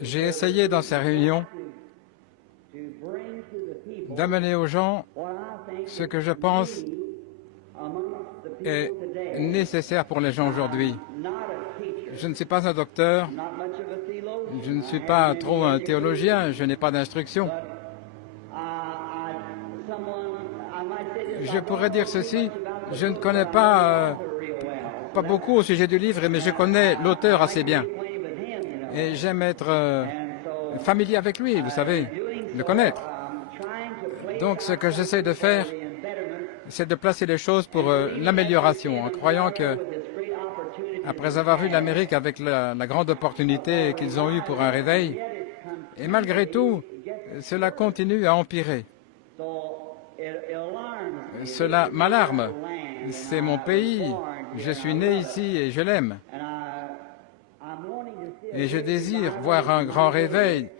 J'ai essayé dans ces réunions d'amener aux gens ce que je pense est nécessaire pour les gens aujourd'hui. Je ne suis pas un docteur, je ne suis pas trop un théologien, je n'ai pas d'instruction. Je pourrais dire ceci, je ne connais pas beaucoup au sujet du livre, mais je connais l'auteur assez bien. Et j'aime être familier avec lui, vous savez, le connaître. Donc ce que j'essaie de faire, c'est de placer les choses pour l'amélioration, en croyant que, après avoir vu l'Amérique avec la grande opportunité qu'ils ont eue pour un réveil, et malgré tout, cela continue à empirer. Cela m'alarme. C'est mon pays, je suis né ici et je l'aime. Et je désire voir un grand réveil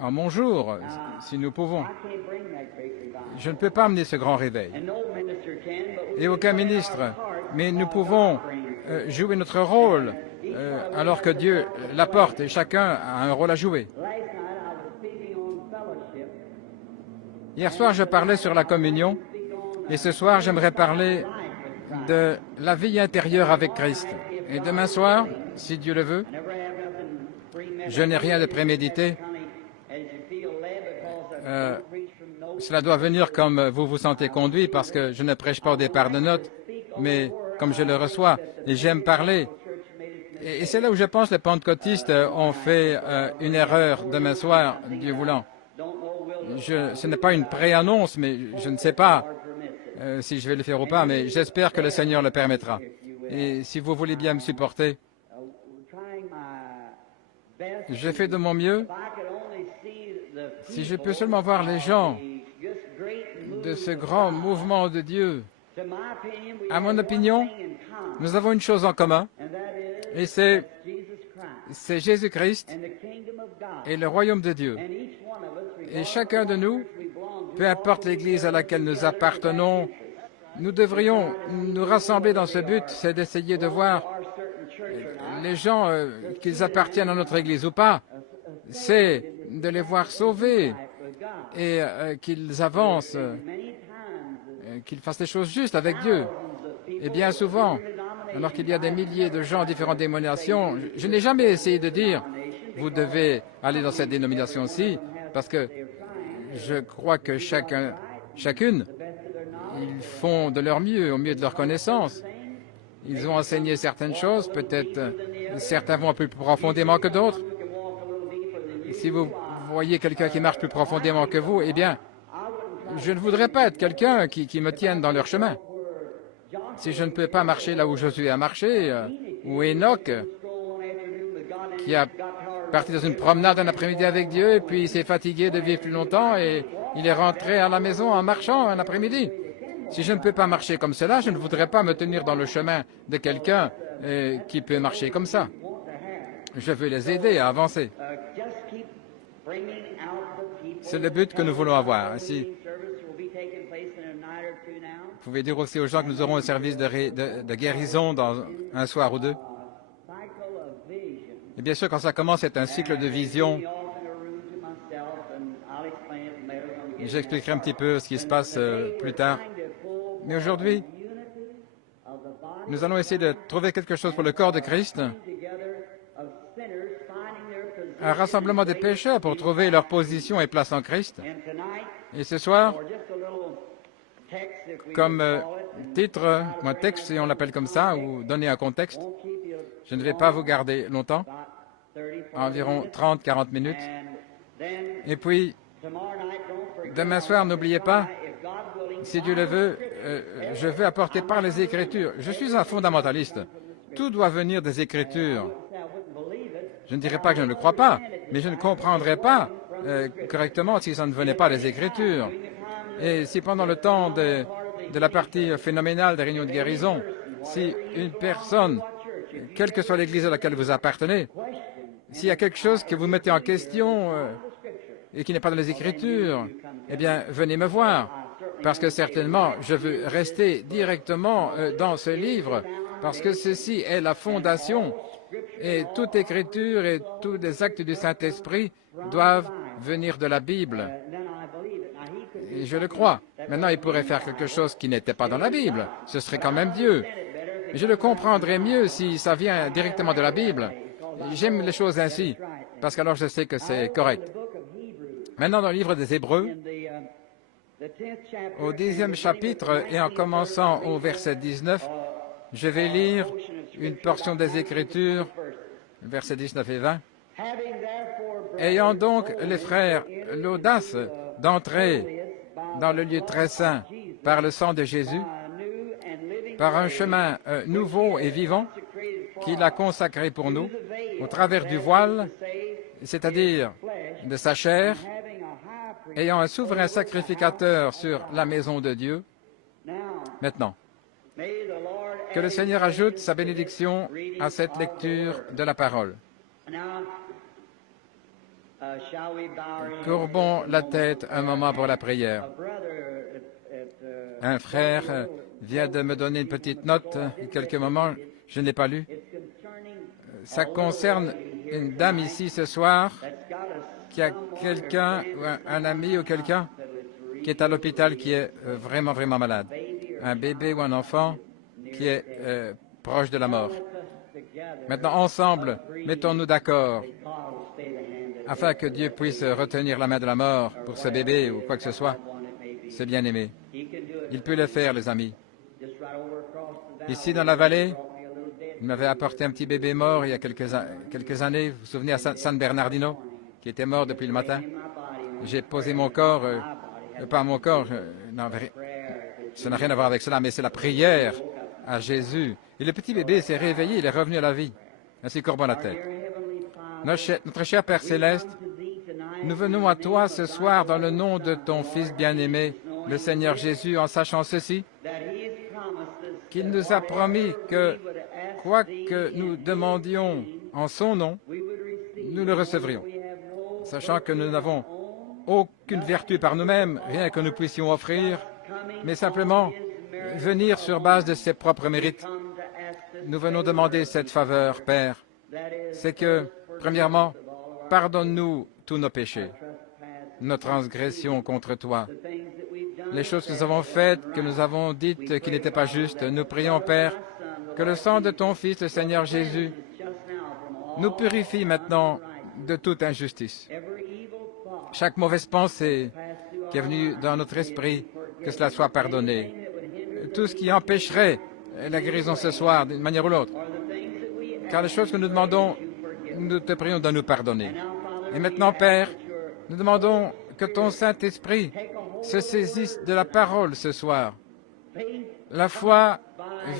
en mon jour, si nous pouvons. Je ne peux pas amener ce grand réveil. Et aucun ministre. Mais nous pouvons jouer notre rôle alors que Dieu l'apporte et chacun a un rôle à jouer. Hier soir, je parlais sur la communion et ce soir, j'aimerais parler de la vie intérieure avec Christ. Et demain soir, si Dieu le veut, je n'ai rien de prémédité. Cela doit venir comme vous vous sentez conduit parce que je ne prêche pas au départ de notes, mais comme je le reçois et j'aime parler. Et c'est là où je pense que les pentecôtistes ont fait une erreur demain soir, Dieu voulant. Ce n'est pas une pré-annonce, mais je ne sais pas si je vais le faire ou pas, mais j'espère que le Seigneur le permettra. Et si vous voulez bien me supporter, je fais de mon mieux. Si je peux seulement voir les gens de ce grand mouvement de Dieu, à mon opinion, nous avons une chose en commun, et c'est Jésus-Christ et le royaume de Dieu. Et chacun de nous, peu importe l'Église à laquelle nous appartenons, nous devrions nous rassembler dans ce but, c'est d'essayer de voir les gens, qu'ils appartiennent à notre Église ou pas, c'est de les voir sauvés et qu'ils avancent, qu'ils fassent les choses justes avec Dieu. Et bien souvent, alors qu'il y a des milliers de gens de différentes dénominations, je n'ai jamais essayé de dire « vous devez aller dans cette dénomination-ci » parce que je crois que chacune, ils font de leur mieux, au mieux de leur connaissance. Ils ont enseigné certaines choses, peut-être certains vont plus profondément que d'autres. Si vous voyez quelqu'un qui marche plus profondément que vous, eh bien, je ne voudrais pas être quelqu'un qui me tienne dans leur chemin. Si je ne peux pas marcher là où Josué a marché, ou Enoch, qui a parti dans une promenade un après-midi avec Dieu, et puis il s'est fatigué de vivre plus longtemps, et il est rentré à la maison en marchant un après-midi. Si je ne peux pas marcher comme cela, je ne voudrais pas me tenir dans le chemin de quelqu'un qui peut marcher comme ça. Je veux les aider à avancer. C'est le but que nous voulons avoir. Ainsi, vous pouvez dire aussi aux gens que nous aurons un service de guérison dans un soir ou deux. Et bien sûr, quand ça commence, c'est un cycle de vision. J'expliquerai un petit peu ce qui se passe plus tard. Mais aujourd'hui, nous allons essayer de trouver quelque chose pour le corps de Christ, un rassemblement des pécheurs pour trouver leur position et place en Christ. Et ce soir, comme titre, un texte, si on l'appelle comme ça, ou donner un contexte, je ne vais pas vous garder longtemps, environ 30-40 minutes. Et puis, demain soir, n'oubliez pas, si Dieu le veut, je veux apporter par les Écritures. Je suis un fondamentaliste. Tout doit venir des Écritures. Je ne dirais pas que je ne le crois pas, mais je ne comprendrais pas correctement si ça ne venait pas des Écritures. Et si pendant le temps de la partie phénoménale des réunions de guérison, si une personne, quelle que soit l'Église à laquelle vous appartenez, s'il y a quelque chose que vous mettez en question et qui n'est pas dans les Écritures, eh bien, venez me voir. Parce que certainement, je veux rester directement dans ce livre parce que ceci est la fondation et toute écriture et tous les actes du Saint-Esprit doivent venir de la Bible. Et je le crois. Maintenant, il pourrait faire quelque chose qui n'était pas dans la Bible. Ce serait quand même Dieu. Je le comprendrais mieux si ça vient directement de la Bible. J'aime les choses ainsi, parce qu'alors je sais que c'est correct. Maintenant, dans le livre des Hébreux, au 10e chapitre, et en commençant au verset 19, je vais lire une portion des Écritures, versets 19 et 20. Ayant donc, les frères, l'audace d'entrer dans le lieu très saint par le sang de Jésus, par un chemin nouveau et vivant qu'il a consacré pour nous, au travers du voile, c'est-à-dire de sa chair, ayant un souverain sacrificateur sur la maison de Dieu. Maintenant, que le Seigneur ajoute sa bénédiction à cette lecture de la parole. Courbons la tête un moment pour la prière. Un frère vient de me donner une petite note il y a quelques moments, je ne l'ai pas lue. Ça concerne une dame ici ce soir qui a quelqu'un, un ami ou quelqu'un qui est à l'hôpital qui est vraiment, vraiment malade. Un bébé ou un enfant qui est proche de la mort. Maintenant, ensemble, mettons-nous d'accord afin que Dieu puisse retenir la main de la mort pour ce bébé ou quoi que ce soit, ce bien-aimé. Il peut le faire, les amis. Ici, dans la vallée, il m'avait apporté un petit bébé mort il y a quelques années. Vous vous souvenez à San Bernardino, qui était mort depuis le matin. J'ai posé mon corps, pas mon corps, ça n'a rien à voir avec cela, mais c'est la prière à Jésus. Et le petit bébé s'est réveillé, il est revenu à la vie. Ainsi, courbons la tête. Notre cher Père Céleste, nous venons à toi ce soir dans le nom de ton Fils bien-aimé, le Seigneur Jésus, en sachant ceci, qu'il nous a promis que quoi que nous demandions en son nom, nous le recevrions, sachant que nous n'avons aucune vertu par nous-mêmes, rien que nous puissions offrir, mais simplement venir sur base de ses propres mérites. Nous venons demander cette faveur, Père, c'est que, premièrement, pardonne-nous tous nos péchés, nos transgressions contre toi, les choses que nous avons faites, que nous avons dites qui n'étaient pas justes. Nous prions, Père, que le sang de ton Fils, le Seigneur Jésus, nous purifie maintenant de toute injustice. Chaque mauvaise pensée qui est venue dans notre esprit, que cela soit pardonné. Tout ce qui empêcherait la guérison ce soir, d'une manière ou l'autre. Car les choses que nous demandons, nous te prions de nous pardonner. Et maintenant, Père, nous demandons que ton Saint-Esprit se saisisse de la parole ce soir. La foi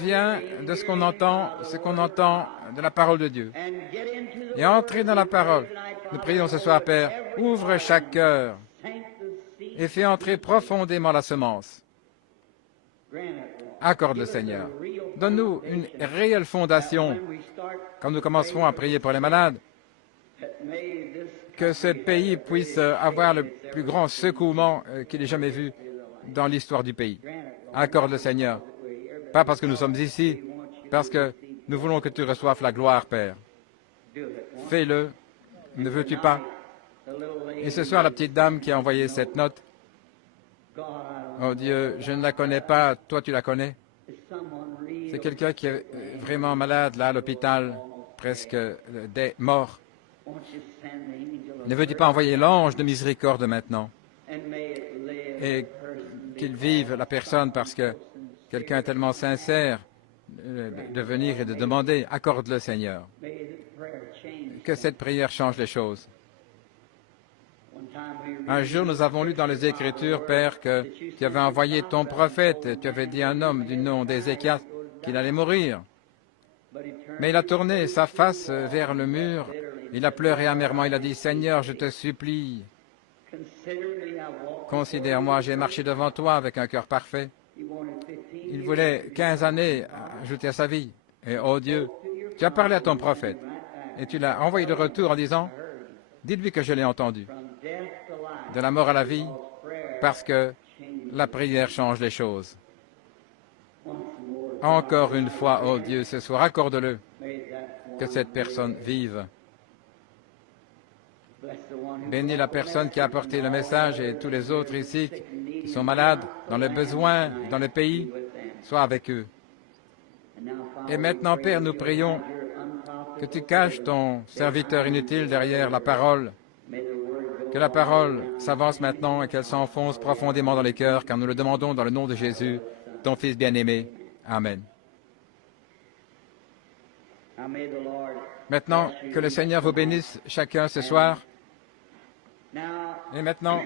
vient de ce qu'on entend de la parole de Dieu. Et entrer dans la parole. Nous prions ce soir, Père, ouvre chaque cœur et fais entrer profondément la semence. Accorde le Seigneur. Donne-nous une réelle fondation quand nous commencerons à prier pour les malades. Que ce pays puisse avoir le plus grand secouement qu'il ait jamais vu dans l'histoire du pays. Accorde le Seigneur. Pas parce que nous sommes ici, parce que nous voulons que tu reçoives la gloire, Père. Fais-le. Ne veux-tu pas? Et ce soir, la petite dame qui a envoyé cette note, oh Dieu, je ne la connais pas, toi tu la connais. C'est quelqu'un qui est vraiment malade, là, à l'hôpital, presque mort. Ne veux-tu pas envoyer l'ange de miséricorde maintenant et qu'il vive la personne parce que quelqu'un est tellement sincère de venir et de demander, accorde-le Seigneur. Que cette prière change les choses. Un jour, nous avons lu dans les Écritures, Père, que tu avais envoyé ton prophète, tu avais dit à un homme du nom d'Ézéchias qu'il allait mourir. Mais il a tourné sa face vers le mur, il a pleuré amèrement, il a dit, Seigneur, je te supplie, considère-moi, j'ai marché devant toi avec un cœur parfait. Il voulait 15 années ajouter à sa vie. Et oh Dieu, tu as parlé à ton prophète et tu l'as envoyé de retour en disant, dites-lui que je l'ai entendu. De la mort à la vie, parce que la prière change les choses. Encore une fois, oh Dieu, ce soir, accorde-le que cette personne vive. Bénis la personne qui a apporté le message et tous les autres ici qui sont malades, dans le besoin, dans le pays. Sois avec eux. Et maintenant, Père, nous prions que tu caches ton serviteur inutile derrière la parole, que la parole s'avance maintenant et qu'elle s'enfonce profondément dans les cœurs, car nous le demandons dans le nom de Jésus, ton Fils bien-aimé. Amen. Maintenant, que le Seigneur vous bénisse chacun ce soir. Et maintenant,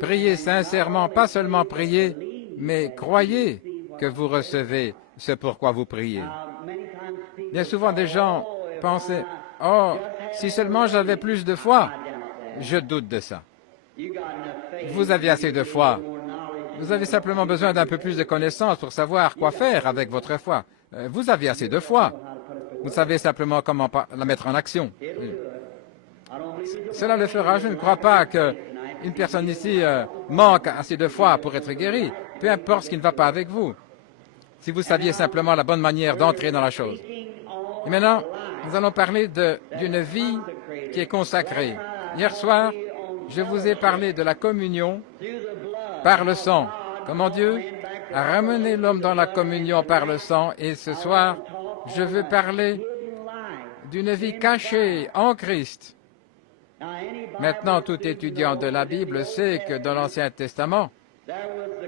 priez sincèrement, pas seulement priez, mais croyez que vous recevez ce pourquoi vous priez. Bien souvent, des gens pensaient, « Oh, si seulement j'avais plus de foi. » Je doute de ça. Vous avez assez de foi. Vous avez simplement besoin d'un peu plus de connaissances pour savoir quoi faire avec votre foi. Vous avez assez de foi. Vous savez simplement comment la mettre en action. Cela le fera. Je ne crois pas qu'une personne ici manque assez de foi pour être guérie, peu importe ce qui ne va pas avec vous. Si vous saviez simplement la bonne manière d'entrer dans la chose. Et maintenant, nous allons parler d'une vie qui est consacrée. Hier soir, je vous ai parlé de la communion par le sang. Comment Dieu a ramené l'homme dans la communion par le sang. Et ce soir, je veux parler d'une vie cachée en Christ. Maintenant, tout étudiant de la Bible sait que dans l'Ancien Testament,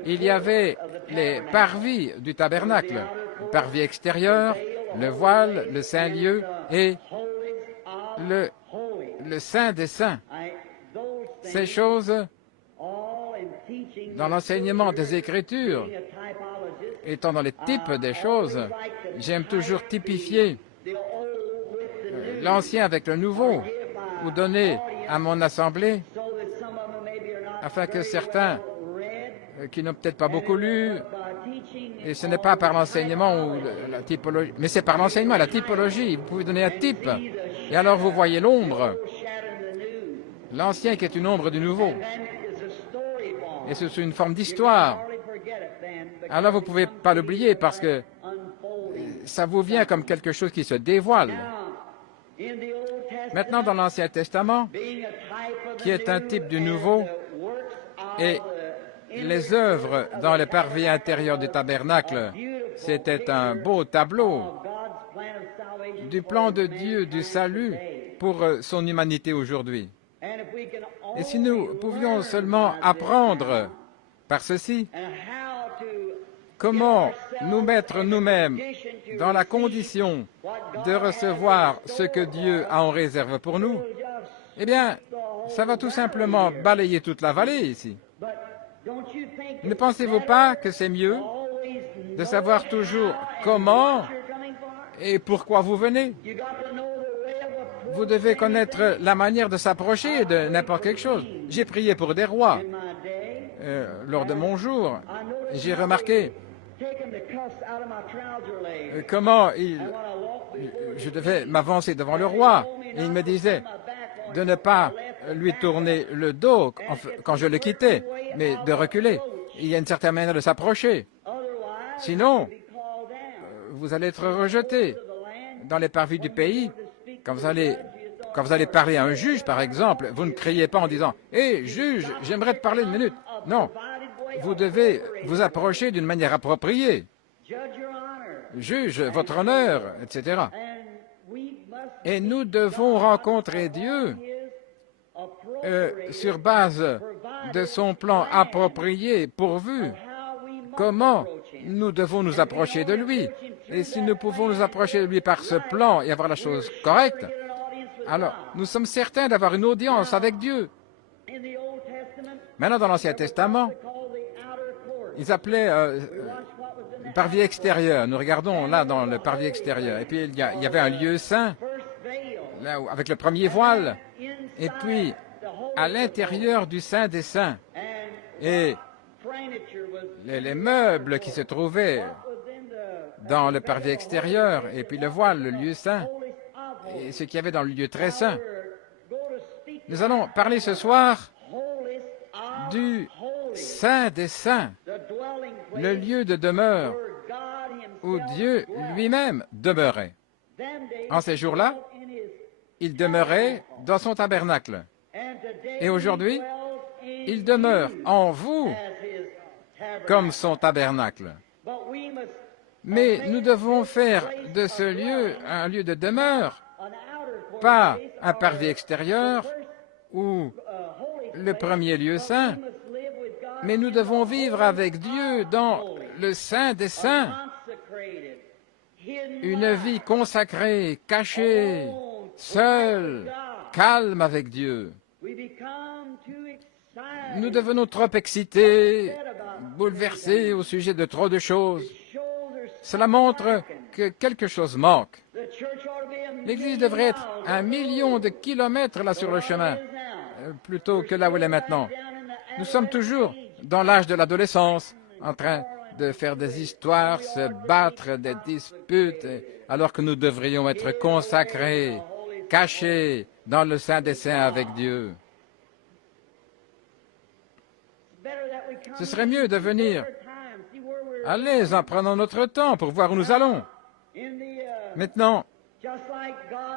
il y avait les parvis du tabernacle, le parvis extérieur, le voile, le saint lieu et le saint des saints. Ces choses, dans l'enseignement des Écritures, étant dans les types des choses, j'aime toujours typifier l'Ancien avec le Nouveau, ou donner à mon assemblée, afin que certains qui n'ont peut-être pas beaucoup lu, et ce n'est pas par l'enseignement ou la typologie, mais c'est par l'enseignement, la typologie. Vous pouvez donner un type, et alors vous voyez l'ombre, l'ancien qui est une ombre du nouveau. Et c'est une forme d'histoire. Alors vous ne pouvez pas l'oublier parce que ça vous vient comme quelque chose qui se dévoile. Maintenant, dans l'Ancien Testament, qui est un type du Nouveau, et les œuvres dans le parvis intérieur du tabernacle, c'était un beau tableau du plan de Dieu du salut pour son humanité aujourd'hui. Et si nous pouvions seulement apprendre par ceci, comment nous mettre nous-mêmes dans la condition de recevoir ce que Dieu a en réserve pour nous, eh bien, ça va tout simplement balayer toute la vallée ici. Ne pensez-vous pas que c'est mieux de savoir toujours comment et pourquoi vous venez? Vous devez connaître la manière de s'approcher de n'importe quelque chose. J'ai prié pour des rois lors de mon jour. J'ai remarqué comment je devais m'avancer devant le roi. Et il me disait de ne pas lui tourner le dos quand je le quittais, mais de reculer. Il y a une certaine manière de s'approcher. Sinon, vous allez être rejeté dans les parvis du pays. Quand vous allez parler à un juge, par exemple, vous ne criez pas en disant « Hé, juge, j'aimerais te parler une minute ». Non, vous devez vous approcher d'une manière appropriée. Juge votre honneur, etc. Et nous devons rencontrer Dieu sur base de son plan approprié, pourvu. Comment nous devons nous approcher de lui? Et si nous pouvons nous approcher de lui par ce plan et avoir la chose correcte, alors nous sommes certains d'avoir une audience avec Dieu. Maintenant, dans l'Ancien Testament, ils appelaient le parvis extérieur. Nous regardons là dans le parvis extérieur. Et puis, il y avait un lieu saint, là, avec le premier voile. Et puis, à l'intérieur du Saint des Saints. Et les meubles qui se trouvaient dans le parvis extérieur, et puis le voile, le lieu saint, et ce qu'il y avait dans le lieu très saint. Nous allons parler ce soir du Saint des Saints, le lieu de demeure où Dieu lui-même demeurait. En ces jours-là, il demeurait dans son tabernacle. Et aujourd'hui, il demeure en vous comme son tabernacle. Mais nous devons faire de ce lieu un lieu de demeure, pas un parvis extérieur ou le premier lieu saint, mais nous devons vivre avec Dieu dans le Saint des Saints, une vie consacrée, cachée, seule, calme avec Dieu. Nous devenons trop excités, bouleversés au sujet de trop de choses. Cela montre que quelque chose manque. L'Église devrait être 1 million de kilomètres là sur le chemin, plutôt que là où elle est maintenant. Nous sommes toujours dans l'âge de l'adolescence, en train de faire des histoires, se battre, des disputes, alors que nous devrions être consacrés, cachés dans le Saint des Saints avec Dieu. Ce serait mieux de venir à l'aise en prenant notre temps pour voir où nous allons. Maintenant,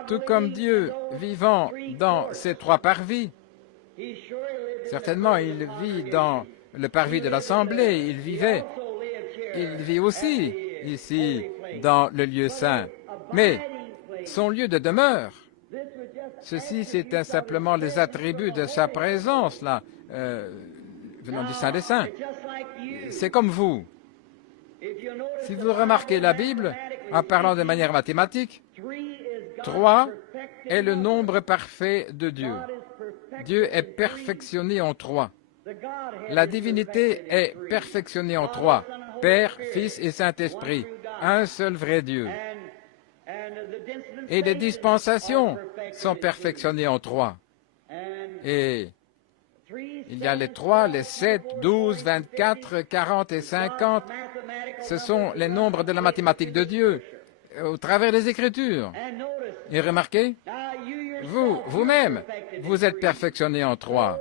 tout comme Dieu vivant dans ces 3 parvis, certainement il vit dans le parvis de l'Assemblée, il vit aussi ici dans le lieu saint. Mais son lieu de demeure, ceci c'était simplement les attributs de sa présence là, venant du Saint des Saints. C'est comme vous. Si vous remarquez la Bible, en parlant de manière mathématique, 3 est le nombre parfait de Dieu. Dieu est perfectionné en 3. La divinité est perfectionnée en 3. Père, Fils et Saint-Esprit. Un seul vrai Dieu. Et les dispensations sont perfectionnées en 3. Et il y a les 3, les 7, 12, 24, 40 et 50. Ce sont les nombres de la mathématique de Dieu au travers des Écritures. Et remarquez, vous-même, vous êtes perfectionnés en 3.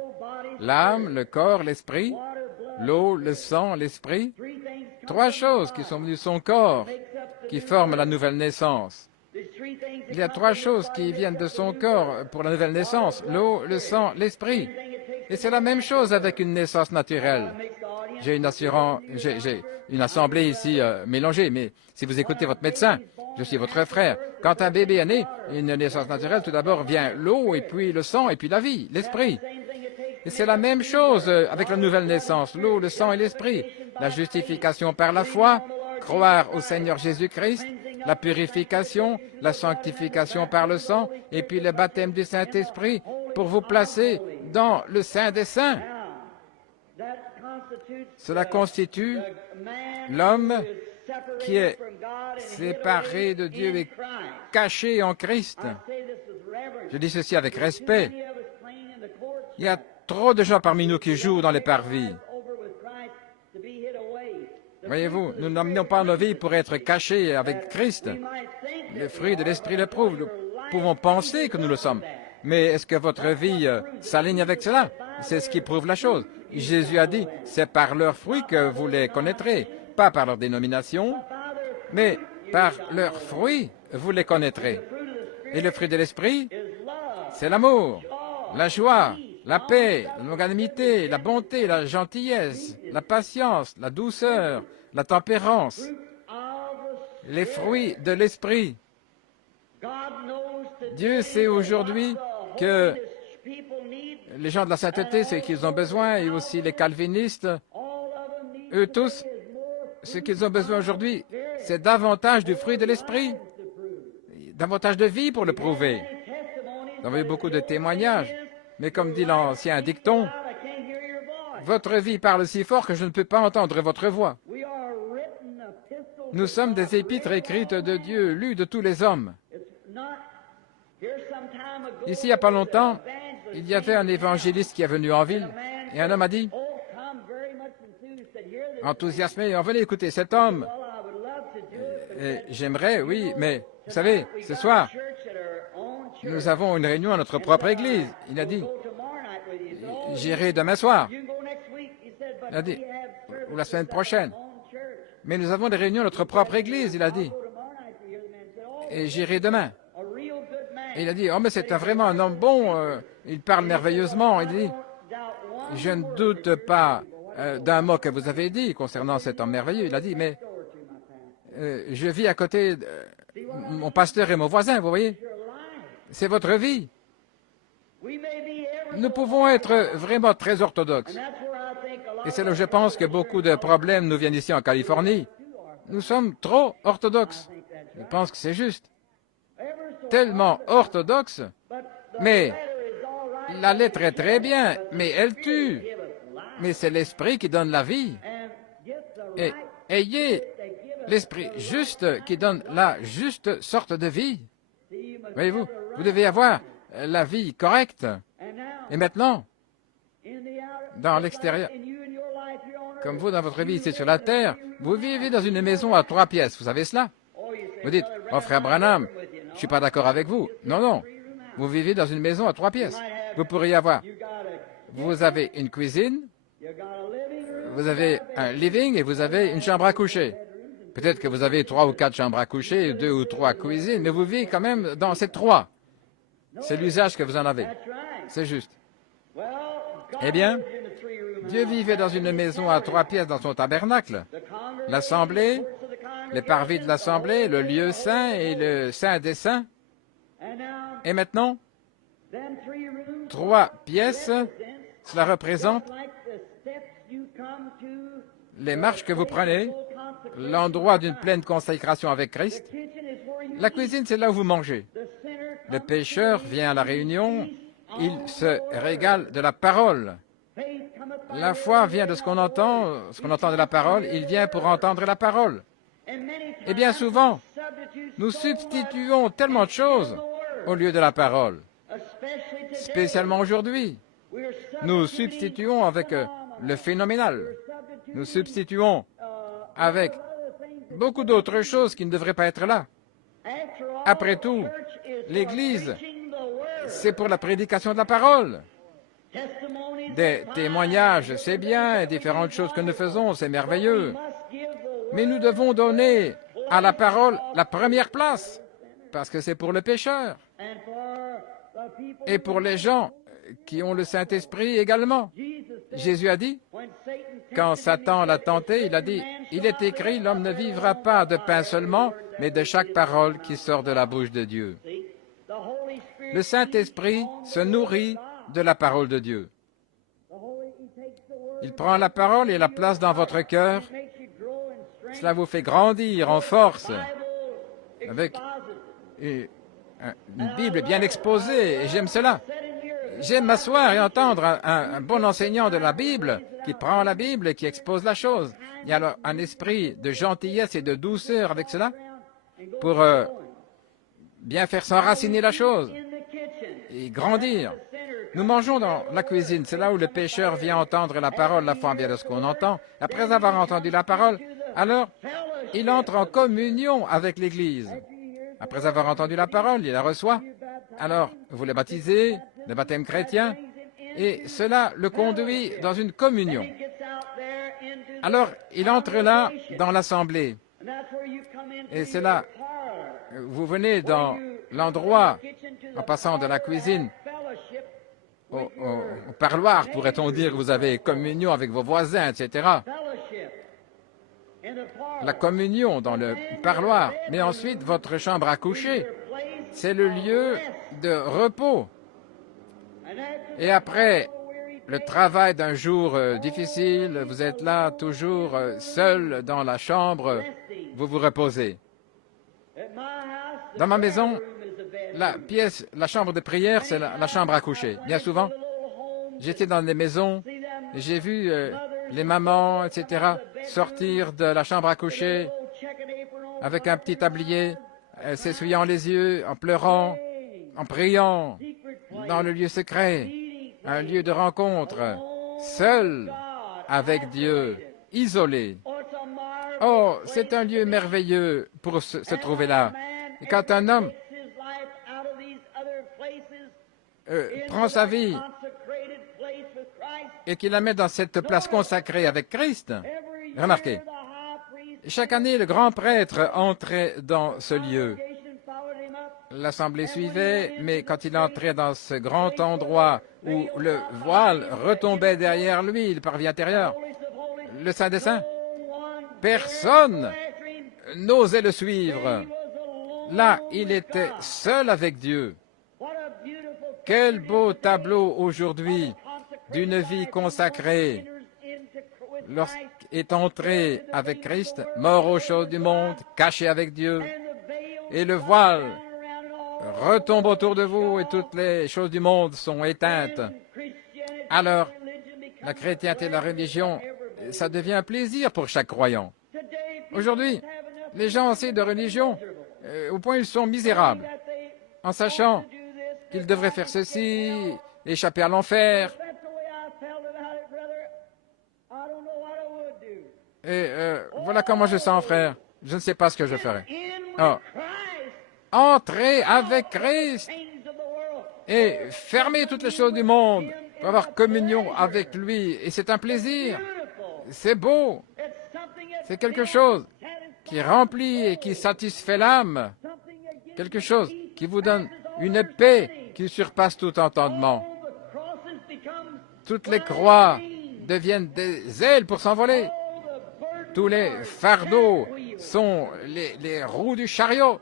L'âme, le corps, l'esprit, l'eau, le sang, l'esprit. 3 choses qui sont venues de son corps, qui forment la nouvelle naissance. Il y a 3 choses qui viennent de son corps pour la nouvelle naissance, l'eau, le sang, l'esprit. Et c'est la même chose avec une naissance naturelle. J'ai une assemblée ici mélangée, mais si vous écoutez votre médecin, je suis votre frère. Quand un bébé est né, une naissance naturelle, tout d'abord vient l'eau, et puis le sang, et puis la vie, l'esprit. Et c'est la même chose avec la nouvelle naissance, l'eau, le sang et l'esprit. La justification par la foi, croire au Seigneur Jésus-Christ, la purification, la sanctification par le sang, et puis le baptême du Saint-Esprit pour vous placer dans le Saint des Saints. Cela constitue l'homme qui est séparé de Dieu et caché en Christ. Je dis ceci avec respect. Il y a trop de gens parmi nous qui jouent dans les parvis. Voyez-vous, nous n'emmenons pas nos vies pour être cachés avec Christ. Le fruit de l'Esprit le prouve. Nous pouvons penser que nous le sommes. Mais est-ce que votre vie s'aligne avec cela? C'est ce qui prouve la chose. Jésus a dit, c'est par leurs fruits que vous les connaîtrez, pas par leur dénomination, mais par leurs fruits, vous les connaîtrez. Et le fruit de l'Esprit, c'est l'amour, la joie, la paix, la longanimité, la bonté, la gentillesse, la patience, la douceur, la tempérance, les fruits de l'Esprit. Dieu sait aujourd'hui que les gens de la sainteté, c'est qu'ils ont besoin, et aussi les calvinistes, eux tous, ce qu'ils ont besoin aujourd'hui, c'est davantage du fruit de l'Esprit, davantage de vie pour le prouver. Nous avons eu beaucoup de témoignages, mais comme dit l'ancien dicton, votre vie parle si fort que je ne peux pas entendre votre voix. Nous sommes des épîtres écrites de Dieu, lues de tous les hommes. Ici, il n'y a pas longtemps, il y avait un évangéliste qui est venu en ville, et un homme a dit, enthousiasmé, venez écouter cet homme. J'aimerais, oui, mais vous savez, ce soir, nous avons une réunion à notre propre église. Il a dit, j'irai demain soir. Il a dit, ou la semaine prochaine. Mais nous avons des réunions à notre propre église, il a dit. Et j'irai demain. Et il a dit, oh, mais c'est vraiment un homme bon, il parle merveilleusement. Il dit, je ne doute pas d'un mot que vous avez dit concernant cet homme merveilleux. Il a dit, mais je vis à côté de mon pasteur et mon voisin, vous voyez. C'est votre vie. Nous pouvons être vraiment très orthodoxes. Et c'est là où je pense que beaucoup de problèmes nous viennent ici en Californie. Nous sommes trop orthodoxes. Je pense que c'est juste. Tellement orthodoxe, mais la lettre est très bien, mais elle tue. Mais c'est l'esprit qui donne la vie. Et ayez l'esprit juste qui donne la juste sorte de vie. Voyez-vous, vous devez avoir la vie correcte. Et maintenant, dans l'extérieur, comme vous dans votre vie ici sur la terre, vous vivez dans une maison à 3 pièces. Vous savez cela? Vous dites, oh frère Branham, je ne suis pas d'accord avec vous. Non, non. Vous vivez dans une maison à 3 pièces. Vous pourriez avoir, vous avez une cuisine, vous avez un living et vous avez une chambre à coucher. Peut-être que vous avez 3 ou 4 chambres à coucher, 2 ou 3 cuisines, mais vous vivez quand même dans ces 3. C'est l'usage que vous en avez. C'est juste. Eh bien, Dieu vivait dans une maison à 3 pièces dans son tabernacle. L'assemblée, les parvis de l'assemblée, le lieu saint et le saint des saints. Et maintenant, 3 pièces, cela représente les marches que vous prenez, l'endroit d'une pleine consécration avec Christ. La cuisine, c'est là où vous mangez. Le pécheur vient à la réunion, il se régale de la parole. La foi vient de ce qu'on entend de la parole, il vient pour entendre la parole. Et bien souvent, nous substituons tellement de choses au lieu de la parole. Spécialement aujourd'hui, nous substituons avec le phénoménal. Nous substituons avec beaucoup d'autres choses qui ne devraient pas être là. Après tout, l'Église, c'est pour la prédication de la parole. Des témoignages, c'est bien, et différentes choses que nous faisons, c'est merveilleux. Mais nous devons donner à la parole la première place, parce que c'est pour le pécheur et pour les gens qui ont le Saint-Esprit également. Jésus a dit, quand Satan l'a tenté, il a dit, « Il est écrit, l'homme ne vivra pas de pain seulement, mais de chaque parole qui sort de la bouche de Dieu. » Le Saint-Esprit se nourrit de la parole de Dieu. Il prend la parole et la place dans votre cœur. Cela vous fait grandir en force avec une Bible bien exposée, et j'aime cela. J'aime m'asseoir et entendre un bon enseignant de la Bible qui prend la Bible et qui expose la chose. Il y a alors un esprit de gentillesse et de douceur avec cela pour bien faire s'enraciner la chose et grandir. Nous mangeons dans la cuisine, c'est là où le pécheur vient entendre la parole, la foi vient de ce qu'on entend. Après avoir entendu la parole, alors il entre en communion avec l'Église. Après avoir entendu la parole, il la reçoit. Alors, vous le baptisez, le baptême chrétien, et cela le conduit dans une communion. Alors, il entre là dans l'assemblée. Et c'est là, vous venez dans l'endroit, en passant de la cuisine au parloir, pourrait-on dire, vous avez communion avec vos voisins, etc. La communion dans le parloir, mais ensuite votre chambre à coucher, c'est le lieu de repos. Et après le travail d'un jour difficile, vous êtes là toujours seul dans la chambre, vous vous reposez. Dans ma maison, la chambre de prière, c'est la chambre à coucher. Bien souvent, j'étais dans des maisons, j'ai vu les mamans, etc., sortir de la chambre à coucher avec un petit tablier, s'essuyant les yeux, en pleurant, en priant, dans le lieu secret, un lieu de rencontre, seul avec Dieu, isolé. Oh, c'est un lieu merveilleux pour se trouver là. Et quand un homme prend sa vie et qu'il la met dans cette place consacrée avec Christ, remarquez, Chaque année, le grand prêtre entrait dans ce lieu. L'assemblée suivait, mais quand il entrait dans ce grand endroit où le voile retombait derrière lui, le parvis intérieur, le Saint des Saints, personne n'osait le suivre. Là, il était seul avec Dieu. Quel beau tableau aujourd'hui d'une vie consacrée lorsqu'est entré avec Christ, mort aux choses du monde, caché avec Dieu, et le voile retombe autour de vous et toutes les choses du monde sont éteintes. Alors, la chrétienté et la religion, ça devient un plaisir pour chaque croyant. Aujourd'hui, les gens ont assez de religion au point où ils sont misérables, en sachant qu'ils devraient faire ceci, échapper à l'enfer. Et voilà comment je sens, frère. Je ne sais pas ce que je ferai. Oh. Entrez avec Christ et fermez toutes les choses du monde pour avoir communion avec lui. Et c'est un plaisir. C'est beau. C'est quelque chose qui remplit et qui satisfait l'âme. Quelque chose qui vous donne une paix qui surpasse tout entendement. Toutes les croix deviennent des ailes pour s'envoler. Tous les fardeaux sont les roues du chariot.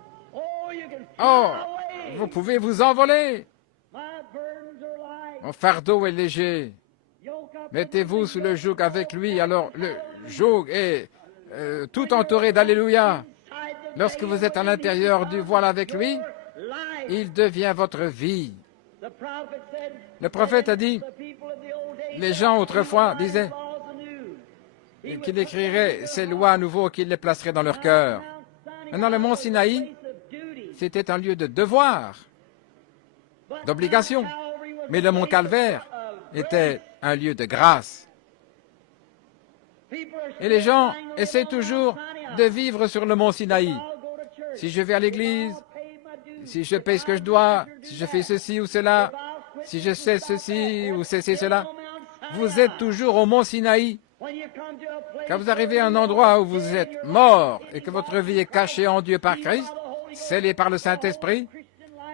Oh, vous pouvez vous envoler. Mon fardeau est léger. Mettez-vous sous le joug avec lui. Alors le joug est tout entouré d'alléluia. Lorsque vous êtes à l'intérieur du voile avec lui, il devient votre vie. Le prophète a dit, les gens autrefois disaient qu'il écrirait ces lois à nouveau, qu'il les placerait dans leur cœur. Maintenant, le mont Sinaï, c'était un lieu de devoir, d'obligation. Mais le mont Calvaire était un lieu de grâce. Et les gens essaient toujours de vivre sur le mont Sinaï. Si je vais à l'église, si je paye ce que je dois, si je fais ceci ou cela, si je sais ceci ou ceci, cela, vous êtes toujours au mont Sinaï. Quand vous arrivez à un endroit où vous êtes mort et que votre vie est cachée en Dieu par Christ, scellée par le Saint-Esprit,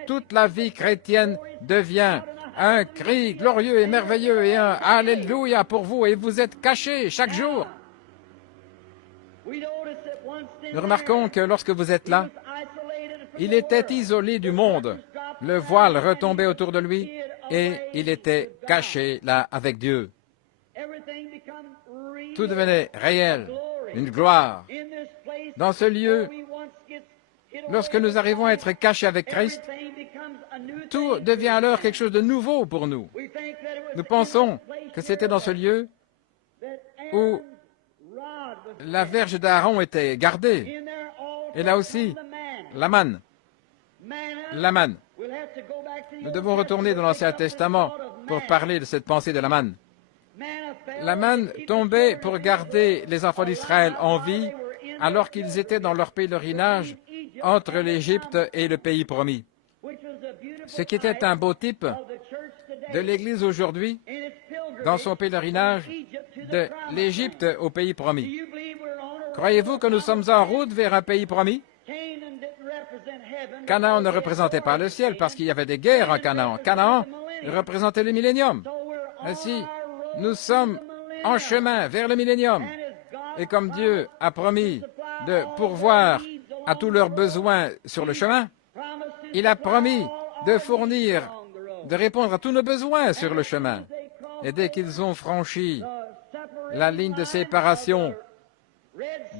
toute la vie chrétienne devient un cri glorieux et merveilleux et un Alléluia pour vous, et vous êtes cachés chaque jour. Nous remarquons que lorsque vous êtes là, il était isolé du monde. Le voile retombait autour de lui et il était caché là avec Dieu. Tout devenait réel, une gloire. Dans ce lieu, lorsque nous arrivons à être cachés avec Christ, tout devient alors quelque chose de nouveau pour nous. Nous pensons que c'était dans ce lieu où la verge d'Aaron était gardée. Et là aussi, la manne. La manne. Nous devons retourner dans l'Ancien Testament pour parler de cette pensée de la manne. La manne tombait pour garder les enfants d'Israël en vie alors qu'ils étaient dans leur pèlerinage entre l'Égypte et le pays promis. Ce qui était un beau type de l'Église aujourd'hui dans son pèlerinage de l'Égypte au pays promis. Croyez-vous que nous sommes en route vers un pays promis? Canaan ne représentait pas le ciel parce qu'il y avait des guerres en Canaan. Canaan représentait le millénium. Ainsi, nous sommes en chemin vers le millénium. Et comme Dieu a promis de pourvoir à tous leurs besoins sur le chemin, il a promis de fournir, de répondre à tous nos besoins sur le chemin. Et dès qu'ils ont franchi la ligne de séparation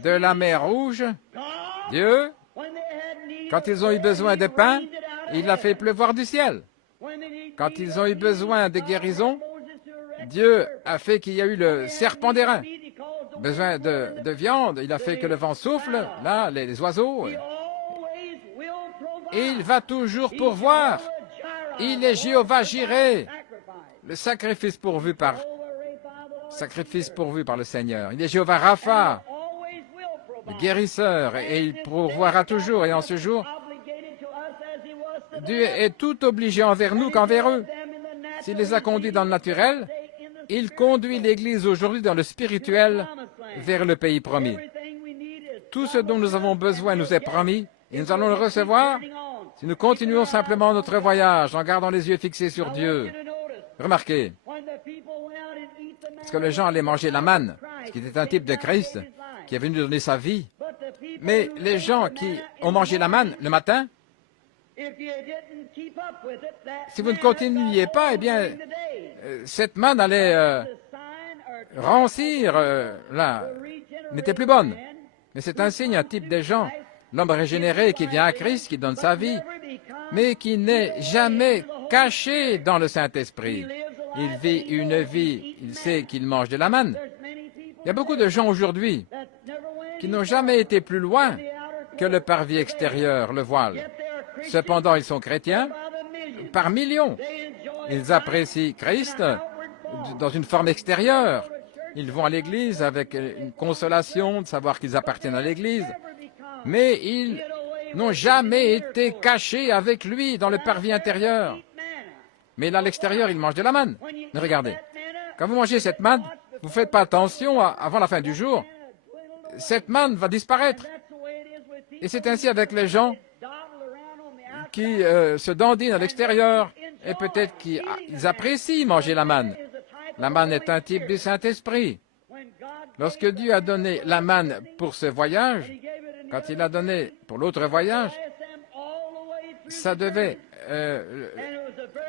de la mer Rouge, Dieu, quand ils ont eu besoin de pain, il a fait pleuvoir du ciel. Quand ils ont eu besoin de guérison, Dieu a fait qu'il y a eu le serpent d'airain. Besoin de viande, il a fait que le vent souffle, là, les oiseaux. Et il va toujours pourvoir. Il est Jéhovah Jireh, le sacrifice pourvu par le Seigneur. Il est Jéhovah Rapha, le guérisseur, et il pourvoira toujours. Et en ce jour, Dieu est tout obligé envers nous qu'envers eux. S'il les a conduits dans le naturel, il conduit l'Église aujourd'hui dans le spirituel vers le pays promis. Tout ce dont nous avons besoin nous est promis et nous allons le recevoir si nous continuons simplement notre voyage en gardant les yeux fixés sur Dieu. Remarquez, parce que les gens allaient manger la manne, ce qui était un type de Christ qui est venu donner sa vie. Mais les gens qui ont mangé la manne le matin, si vous ne continuiez pas, eh bien, cette manne allait rancir, n'était plus bonne. Mais c'est un signe, un type des gens, l'homme régénéré qui vient à Christ, qui donne sa vie, mais qui n'est jamais caché dans le Saint-Esprit. Il vit une vie, il sait qu'il mange de la manne. Il y a beaucoup de gens aujourd'hui qui n'ont jamais été plus loin que le parvis extérieur, le voile. Cependant, ils sont chrétiens par millions. Ils apprécient Christ dans une forme extérieure. Ils vont à l'Église avec une consolation de savoir qu'ils appartiennent à l'Église, mais ils n'ont jamais été cachés avec lui dans le parvis intérieur. Mais là, à l'extérieur, ils mangent de la manne. Mais regardez, quand vous mangez cette manne, vous ne faites pas attention avant la fin du jour. Cette manne va disparaître. Et c'est ainsi avec les gens qui se dandinent à l'extérieur et peut-être qu'ils apprécient manger la manne. La manne est un type du Saint-Esprit. Lorsque Dieu a donné la manne pour ce voyage, quand il a donné pour l'autre voyage, ça devait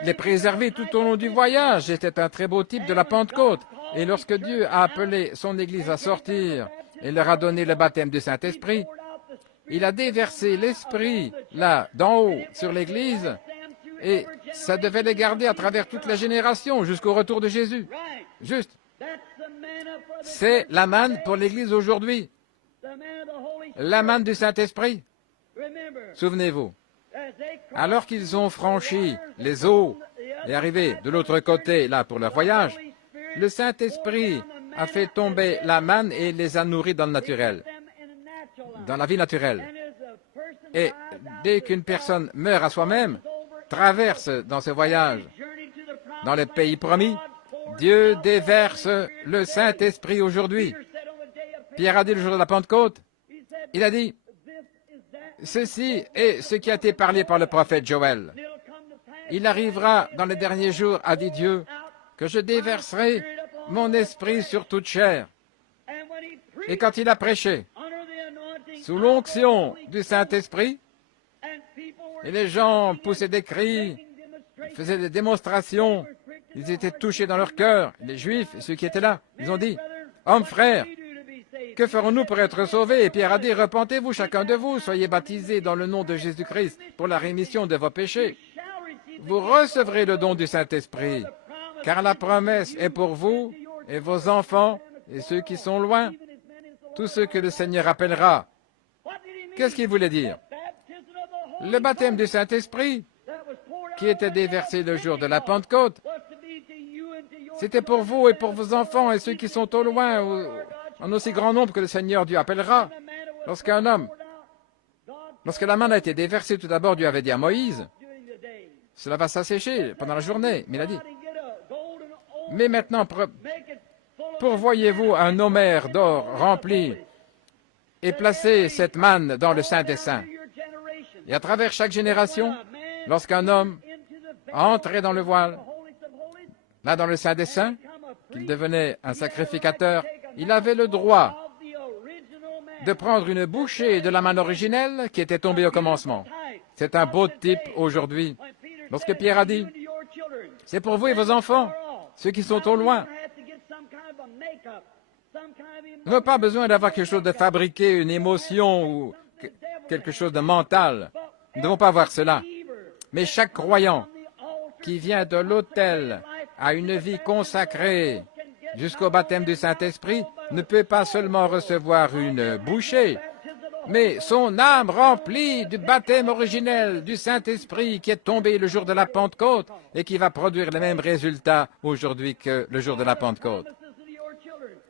les préserver tout au long du voyage. C'était un très beau type de la Pentecôte. Et lorsque Dieu a appelé son Église à sortir et leur a donné le baptême du Saint-Esprit, il a déversé l'Esprit, là, d'en haut, sur l'Église, et ça devait les garder à travers toute la génération jusqu'au retour de Jésus. Juste. C'est la manne pour l'Église aujourd'hui. La manne du Saint-Esprit. Souvenez-vous, alors qu'ils ont franchi les eaux et arrivé de l'autre côté, là, pour leur voyage, le Saint-Esprit a fait tomber la manne et les a nourris dans le naturel, dans la vie naturelle. Et dès qu'une personne meurt à soi-même, traverse dans ce voyage, dans le pays promis, Dieu déverse le Saint-Esprit aujourd'hui. Pierre a dit le jour de la Pentecôte, il a dit, ceci est ce qui a été parlé par le prophète Joël. Il arrivera dans les derniers jours, a dit Dieu, que je déverserai mon esprit sur toute chair. Et quand il a prêché, sous l'onction du Saint-Esprit, et les gens poussaient des cris, faisaient des démonstrations, ils étaient touchés dans leur cœur, les Juifs, ceux qui étaient là, ils ont dit, « Hommes, frères, que ferons-nous pour être sauvés ?» Et Pierre a dit, « Repentez-vous chacun de vous, soyez baptisés dans le nom de Jésus-Christ pour la rémission de vos péchés. Vous recevrez le don du Saint-Esprit, car la promesse est pour vous et vos enfants et ceux qui sont loin, tous ceux que le Seigneur appellera. » Qu'est-ce qu'il voulait dire? Le baptême du Saint-Esprit, qui était déversé le jour de la Pentecôte, c'était pour vous et pour vos enfants et ceux qui sont au loin, en aussi grand nombre que le Seigneur Dieu appellera. Lorsque la manne a été déversée, tout d'abord, Dieu avait dit à Moïse, cela va s'assécher pendant la journée. Mais il a dit, mais maintenant, pourvoyez-vous un homère d'or rempli et placez cette manne dans le Saint des Saints. Et à travers chaque génération, lorsqu'un homme entrait dans le voile, là dans le Saint des Saints, qu'il devenait un sacrificateur, il avait le droit de prendre une bouchée de la manne originelle qui était tombée au commencement. C'est un beau type aujourd'hui. Lorsque Pierre a dit, c'est pour vous et vos enfants, ceux qui sont au loin. Nous n'avons pas besoin d'avoir quelque chose de fabriqué, une émotion ou quelque chose de mental. Nous ne devons pas avoir cela. Mais chaque croyant qui vient de l'autel à une vie consacrée jusqu'au baptême du Saint-Esprit ne peut pas seulement recevoir une bouchée, mais son âme remplie du baptême originel du Saint-Esprit qui est tombé le jour de la Pentecôte et qui va produire les mêmes résultats aujourd'hui que le jour de la Pentecôte.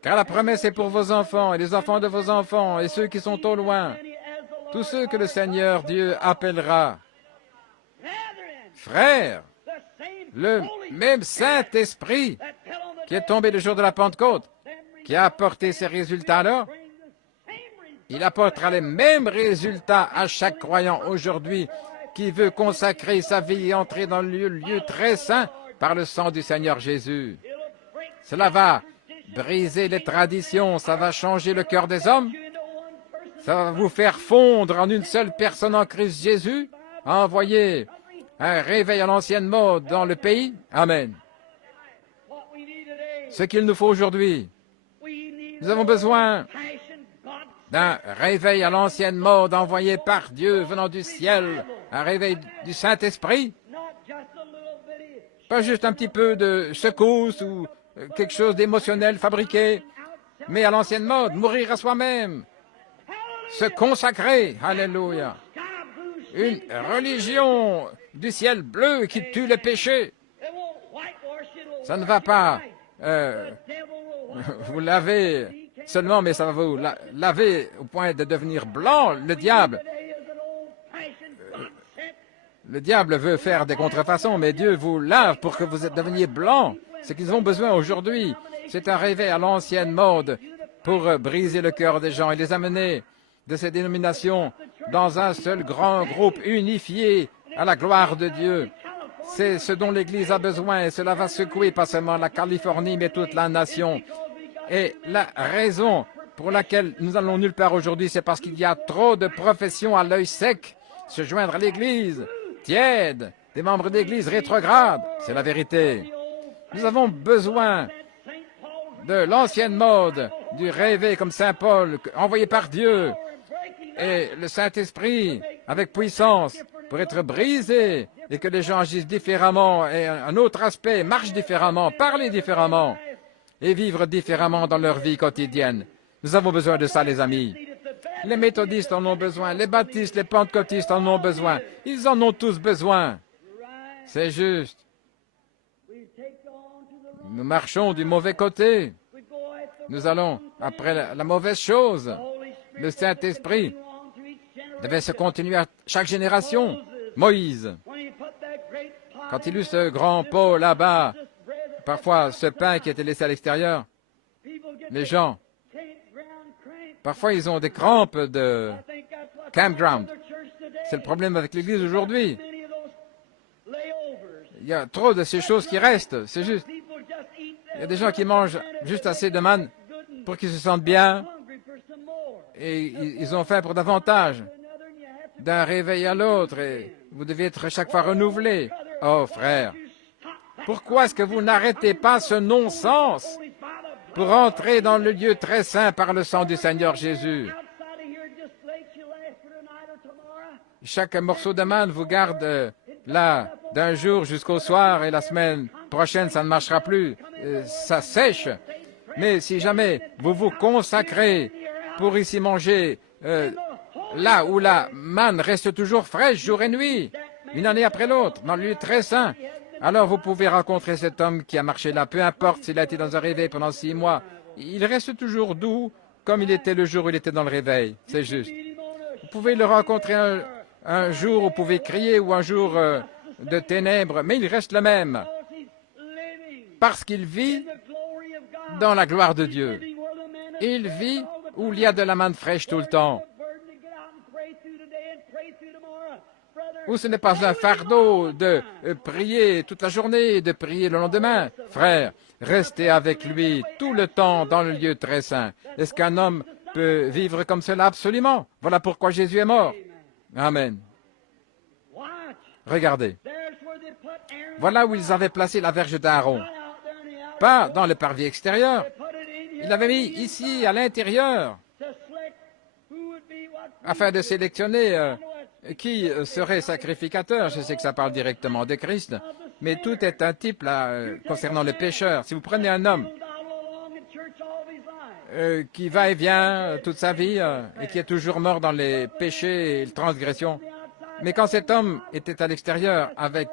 Car la promesse est pour vos enfants et les enfants de vos enfants et ceux qui sont au loin, tous ceux que le Seigneur Dieu appellera. Frères, le même Saint-Esprit qui est tombé le jour de la Pentecôte, qui a apporté ces résultats-là, il apportera les mêmes résultats à chaque croyant aujourd'hui qui veut consacrer sa vie et entrer dans le lieu très saint par le sang du Seigneur Jésus. Cela va briser les traditions, ça va changer le cœur des hommes, ça va vous faire fondre en une seule personne en Christ Jésus, envoyer un réveil à l'ancienne mode dans le pays. Amen. Ce qu'il nous faut aujourd'hui, nous avons besoin d'un réveil à l'ancienne mode envoyé par Dieu venant du ciel, un réveil du Saint-Esprit, pas juste un petit peu de secousse ou quelque chose d'émotionnel fabriqué, mais à l'ancienne mode, mourir à soi-même, se consacrer, alléluia, une religion du ciel bleu qui tue le péché. Ça ne va pas vous laver seulement, mais ça va vous laver au point de devenir blanc. Le diable veut faire des contrefaçons, mais Dieu vous lave pour que vous deveniez blanc. Ce qu'ils ont besoin aujourd'hui, c'est un réveil à l'ancienne mode pour briser le cœur des gens et les amener de ces dénominations dans un seul grand groupe unifié à la gloire de Dieu. C'est ce dont l'Église a besoin et cela va secouer pas seulement la Californie, mais toute la nation. Et la raison pour laquelle nous allons nulle part aujourd'hui, c'est parce qu'il y a trop de professions à l'œil sec. Se joindre à l'Église tiède, des membres d'Église rétrogrades, c'est la vérité. Nous avons besoin de l'ancienne mode, du réveil comme Saint Paul, envoyé par Dieu, et le Saint-Esprit avec puissance pour être brisé et que les gens agissent différemment et un autre aspect, marchent différemment, parlent différemment et vivre différemment dans leur vie quotidienne. Nous avons besoin de ça, les amis. Les méthodistes en ont besoin, les baptistes, les pentecôtistes en ont besoin. Ils en ont tous besoin. C'est juste. Nous marchons du mauvais côté. Nous allons après la mauvaise chose. Le Saint-Esprit devait se continuer à chaque génération. Moïse, quand il eut ce grand pot là-bas, parfois ce pain qui était laissé à l'extérieur, les gens, parfois ils ont des crampes de campground. C'est le problème avec l'Église aujourd'hui. Il y a trop de ces choses qui restent, c'est juste. Il y a des gens qui mangent juste assez de manne pour qu'ils se sentent bien et ils ont faim pour davantage. D'un réveil à l'autre et vous devez être chaque fois renouvelé. Oh frère, pourquoi est-ce que vous n'arrêtez pas ce non-sens pour entrer dans le lieu très saint par le sang du Seigneur Jésus? Chaque morceau de manne vous garde là d'un jour jusqu'au soir et la semaine prochaine, ça ne marchera plus. Ça sèche. Mais si jamais vous vous consacrez pour ici manger là où la manne reste toujours fraîche jour et nuit, une année après l'autre, dans le lieu très saint, alors vous pouvez rencontrer cet homme qui a marché là, peu importe s'il a été dans un réveil pendant 6 mois. Il reste toujours doux comme il était le jour où il était dans le réveil. C'est juste. Vous pouvez le rencontrer un jour où vous pouvez crier ou un jour de ténèbres, mais il reste le même. Parce qu'il vit dans la gloire de Dieu. Il vit où il y a de la manne fraîche tout le temps. Où ce n'est pas un fardeau de prier toute la journée et de prier le lendemain. Frère, restez avec lui tout le temps dans le lieu très saint. Est-ce qu'un homme peut vivre comme cela? Absolument. Voilà pourquoi Jésus est mort. Amen. Regardez. Voilà où ils avaient placé la verge d'Aaron. Pas dans le parvis extérieur. Il l'avait mis ici, à l'intérieur, afin de sélectionner qui serait sacrificateur. Je sais que ça parle directement de Christ, mais tout est un type là concernant le pécheur. Si vous prenez un homme qui va et vient toute sa vie et qui est toujours mort dans les péchés et les transgressions, mais quand cet homme était à l'extérieur avec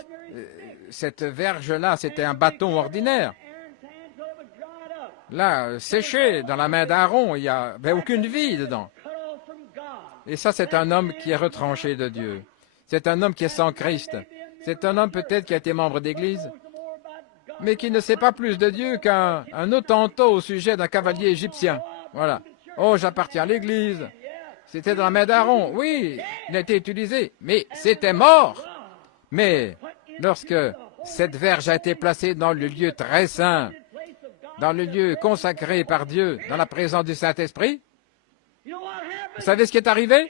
cette verge-là, c'était un bâton ordinaire. Là, séché dans la main d'Aaron, il n'y avait aucune vie dedans. Et ça, c'est un homme qui est retranché de Dieu. C'est un homme qui est sans Christ. C'est un homme peut-être qui a été membre d'Église, mais qui ne sait pas plus de Dieu qu'un Hottentot au sujet d'un cavalier égyptien. Voilà. Oh, j'appartiens à l'Église. C'était dans la main d'Aaron. Oui, il a été utilisé, mais c'était mort. Mais lorsque cette verge a été placée dans le lieu très saint, dans le lieu consacré par Dieu, dans la présence du Saint-Esprit, vous savez ce qui est arrivé?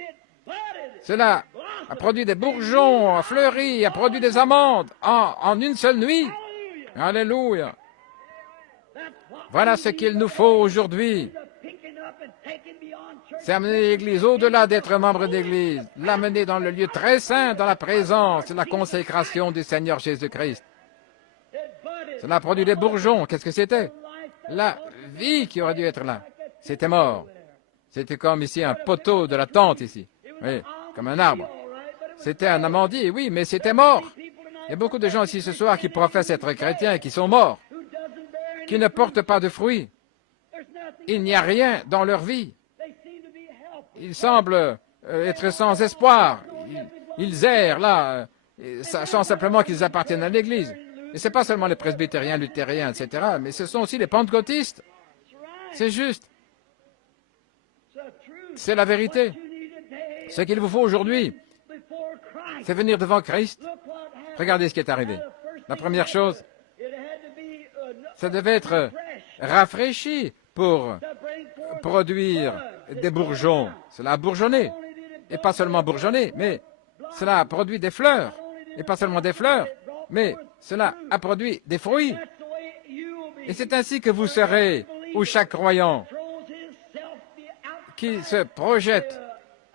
Cela a produit des bourgeons, a fleuri, a produit des amandes en une seule nuit. Alléluia. Voilà ce qu'il nous faut aujourd'hui. C'est amener l'Église au-delà d'être membre d'Église, l'amener dans le lieu très saint, dans la présence et la consécration du Seigneur Jésus-Christ. Cela a produit des bourgeons. Qu'est-ce que c'était? La vie qui aurait dû être là. C'était mort. C'était comme ici un poteau de la tente ici. Oui, comme un arbre. C'était un amandier, oui, mais c'était mort. Il y a beaucoup de gens ici ce soir qui professent être chrétiens et qui sont morts, qui ne portent pas de fruits. Il n'y a rien dans leur vie. Ils semblent être sans espoir. Ils errent là, sachant simplement qu'ils appartiennent à l'Église. Et ce n'est pas seulement les presbytériens, luthériens, etc., mais ce sont aussi les pentecôtistes. C'est juste. C'est la vérité. Ce qu'il vous faut aujourd'hui, c'est venir devant Christ. Regardez ce qui est arrivé. La première chose, ça devait être rafraîchi pour produire des bourgeons. Cela a bourgeonné. Et pas seulement bourgeonné, mais cela a produit des fleurs. Et pas seulement des fleurs, mais cela a produit des fruits. Et c'est ainsi que vous serez, où chaque croyant qui se projette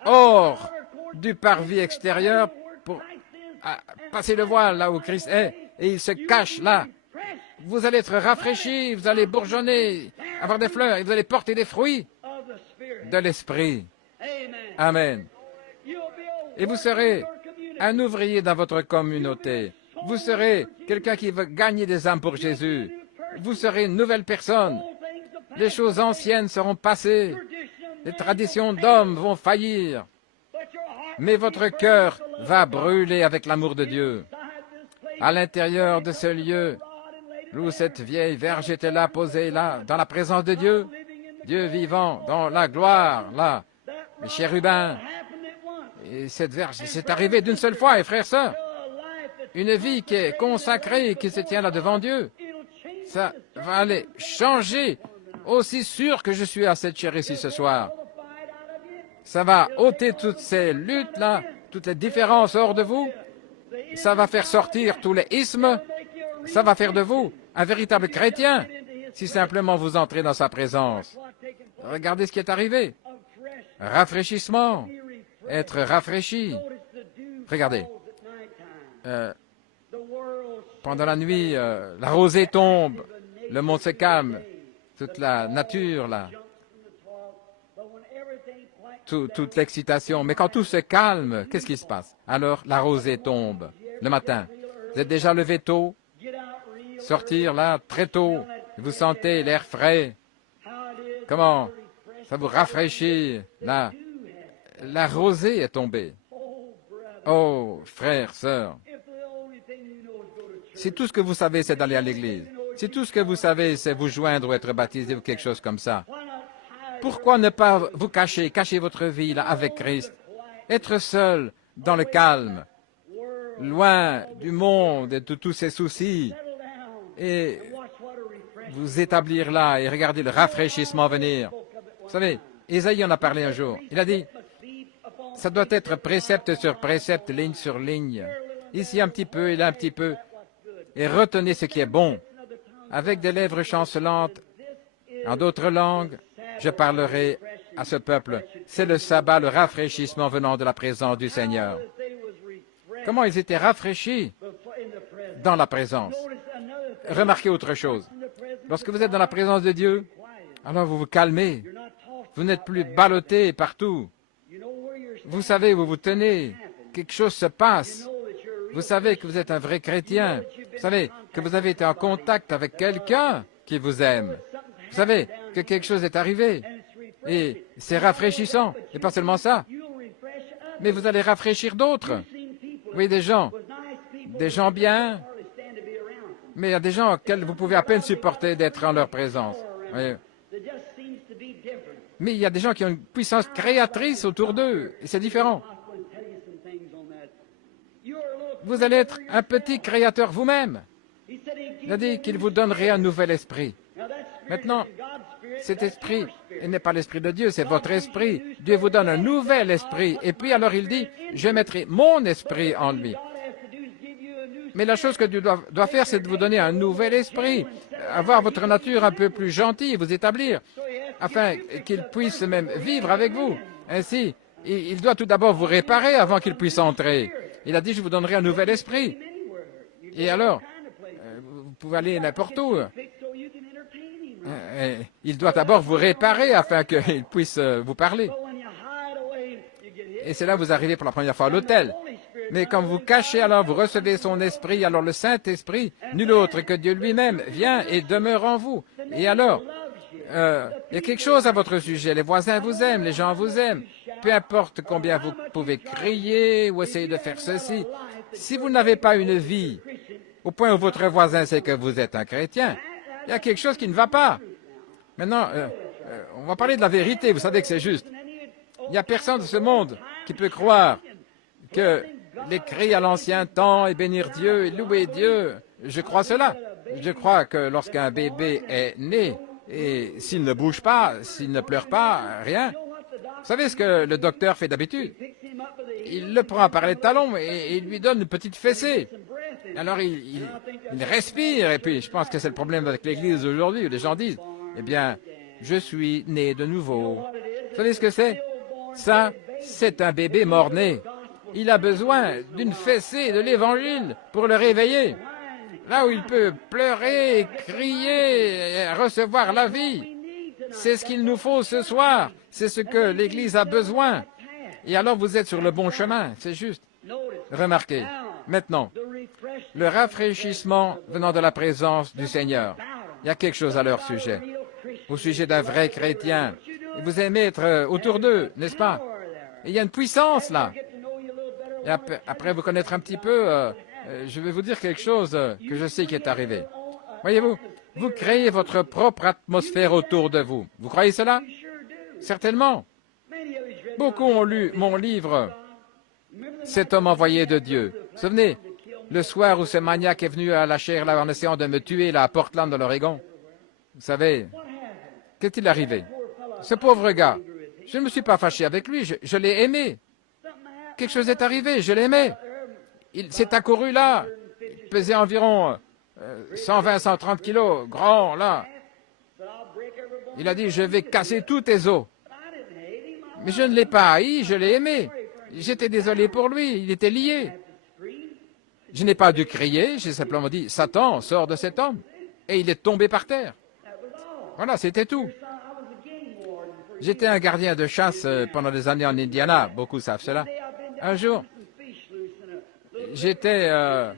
hors du parvis extérieur pour passer le voile là où Christ est, et il se cache là. Vous allez être rafraîchis, vous allez bourgeonner, avoir des fleurs, et vous allez porter des fruits de l'Esprit. Amen. Et vous serez un ouvrier dans votre communauté. Vous serez quelqu'un qui veut gagner des âmes pour Jésus. Vous serez une nouvelle personne. Les choses anciennes seront passées. Les traditions d'hommes vont faillir. Mais votre cœur va brûler avec l'amour de Dieu. À l'intérieur de ce lieu, où cette vieille verge était là, posée là, dans la présence de Dieu, Dieu vivant, dans la gloire, là, les chérubins. Et cette verge, c'est arrivé d'une seule fois, et frères, sœurs, une vie qui est consacrée, qui se tient là devant Dieu, ça va aller changer, aussi sûr que je suis à cette chair ici ce soir. Ça va ôter toutes ces luttes-là, toutes les différences hors de vous. Ça va faire sortir tous les ismes. Ça va faire de vous un véritable chrétien, si simplement vous entrez dans sa présence. Regardez ce qui est arrivé. Rafraîchissement. Être rafraîchi. Regardez. Pendant la nuit, la rosée tombe. Le monde se calme. Toute la nature, là. Toute l'excitation. Mais quand tout se calme, qu'est-ce qui se passe? Alors, la rosée tombe. Le matin. Vous êtes déjà levé tôt. Sortir là, très tôt. Vous sentez l'air frais. Comment? Ça vous rafraîchit. Là. La rosée est tombée. Oh, frères, sœurs. Si tout ce que vous savez, c'est d'aller à l'église, si tout ce que vous savez, c'est vous joindre ou être baptisé ou quelque chose comme ça, pourquoi ne pas vous cacher votre vie là avec Christ, être seul dans le calme, loin du monde et de tous ses soucis, et vous établir là et regarder le rafraîchissement venir. Vous savez, Isaïe en a parlé un jour. Il a dit, ça doit être précepte sur précepte, ligne sur ligne. Ici un petit peu, et là un petit peu. Et retenez ce qui est bon. Avec des lèvres chancelantes, en d'autres langues, je parlerai à ce peuple. C'est le sabbat, le rafraîchissement venant de la présence du Seigneur. Comment ils étaient rafraîchis dans la présence. Remarquez autre chose. Lorsque vous êtes dans la présence de Dieu, alors vous vous calmez. Vous n'êtes plus ballotté partout. Vous savez où vous tenez. Quelque chose se passe. Vous savez que vous êtes un vrai chrétien. Vous savez que vous avez été en contact avec quelqu'un qui vous aime. Vous savez que quelque chose est arrivé. Et c'est rafraîchissant. Et pas seulement ça. Mais vous allez rafraîchir d'autres. Oui, des gens bien. Mais il y a des gens auxquels vous pouvez à peine supporter d'être en leur présence. Oui. Mais il y a des gens qui ont une puissance créatrice autour d'eux, et c'est différent. Vous allez être un petit créateur vous-même. Il a dit qu'il vous donnerait un nouvel esprit. Maintenant, cet esprit n'est pas l'esprit de Dieu, c'est votre esprit. Dieu vous donne un nouvel esprit. Et puis alors il dit, je mettrai mon esprit en lui. Mais la chose que Dieu doit faire, c'est de vous donner un nouvel esprit, avoir votre nature un peu plus gentille, vous établir, afin qu'il puisse même vivre avec vous. Ainsi, il doit tout d'abord vous réparer avant qu'il puisse entrer. Il a dit, je vous donnerai un nouvel esprit. Et alors, vous pouvez aller n'importe où. Il doit d'abord vous réparer afin qu'il puisse vous parler. Et c'est là que vous arrivez pour la première fois à l'autel. Mais quand vous cachez, alors vous recevez son esprit, alors le Saint-Esprit, nul autre que Dieu lui-même, vient et demeure en vous. Et alors, il y a quelque chose à votre sujet. Les voisins vous aiment, les gens vous aiment. Peu importe combien vous pouvez crier ou essayer de faire ceci. Si vous n'avez pas une vie au point où votre voisin sait que vous êtes un chrétien, il y a quelque chose qui ne va pas. Maintenant, on va parler de la vérité. Vous savez que c'est juste. Il n'y a personne de ce monde qui peut croire que les cris à l'ancien temps et bénir Dieu et louer Dieu, je crois cela. Je crois que lorsqu'un bébé est né, et s'il ne bouge pas, s'il ne pleure pas, rien, vous savez ce que le docteur fait d'habitude? Il le prend par les talons et il lui donne une petite fessée. Alors il respire, et puis je pense que c'est le problème avec l'Église aujourd'hui, où les gens disent, eh bien, je suis né de nouveau. Vous savez ce que c'est? Ça, c'est un bébé mort-né. Il a besoin d'une fessée de l'Évangile pour le réveiller. Là où il peut pleurer, crier, et recevoir la vie. C'est ce qu'il nous faut ce soir. C'est ce que l'Église a besoin. Et alors vous êtes sur le bon chemin, c'est juste. Remarquez, maintenant, le rafraîchissement venant de la présence du Seigneur. Il y a quelque chose à leur sujet. Au sujet d'un vrai chrétien. Et vous aimez être autour d'eux, n'est-ce pas? Et il y a une puissance là. Et après vous connaître un petit peu, je vais vous dire quelque chose que je sais qui est arrivé. Voyez-vous, vous créez votre propre atmosphère autour de vous. Vous croyez cela? Certainement. Beaucoup ont lu mon livre, Cet homme envoyé de Dieu. Vous vous souvenez, le soir où ce maniaque est venu à la chair là, en essayant de me tuer là, à Portland, dans l'Oregon. Vous savez, qu'est-il arrivé? Ce pauvre gars, je ne me suis pas fâché avec lui, je l'ai aimé. Quelque chose est arrivé, je l'aimais. Il s'est accouru là, il pesait environ 120-130 kilos, grand là. Il a dit, je vais casser tous tes os. Mais je ne l'ai pas haï, je l'ai aimé. J'étais désolé pour lui, il était lié. Je n'ai pas dû crier, j'ai simplement dit, Satan, sors de cet homme. Et il est tombé par terre. Voilà, c'était tout. J'étais un gardien de chasse pendant des années en Indiana, beaucoup savent cela. Un jour, j'étais un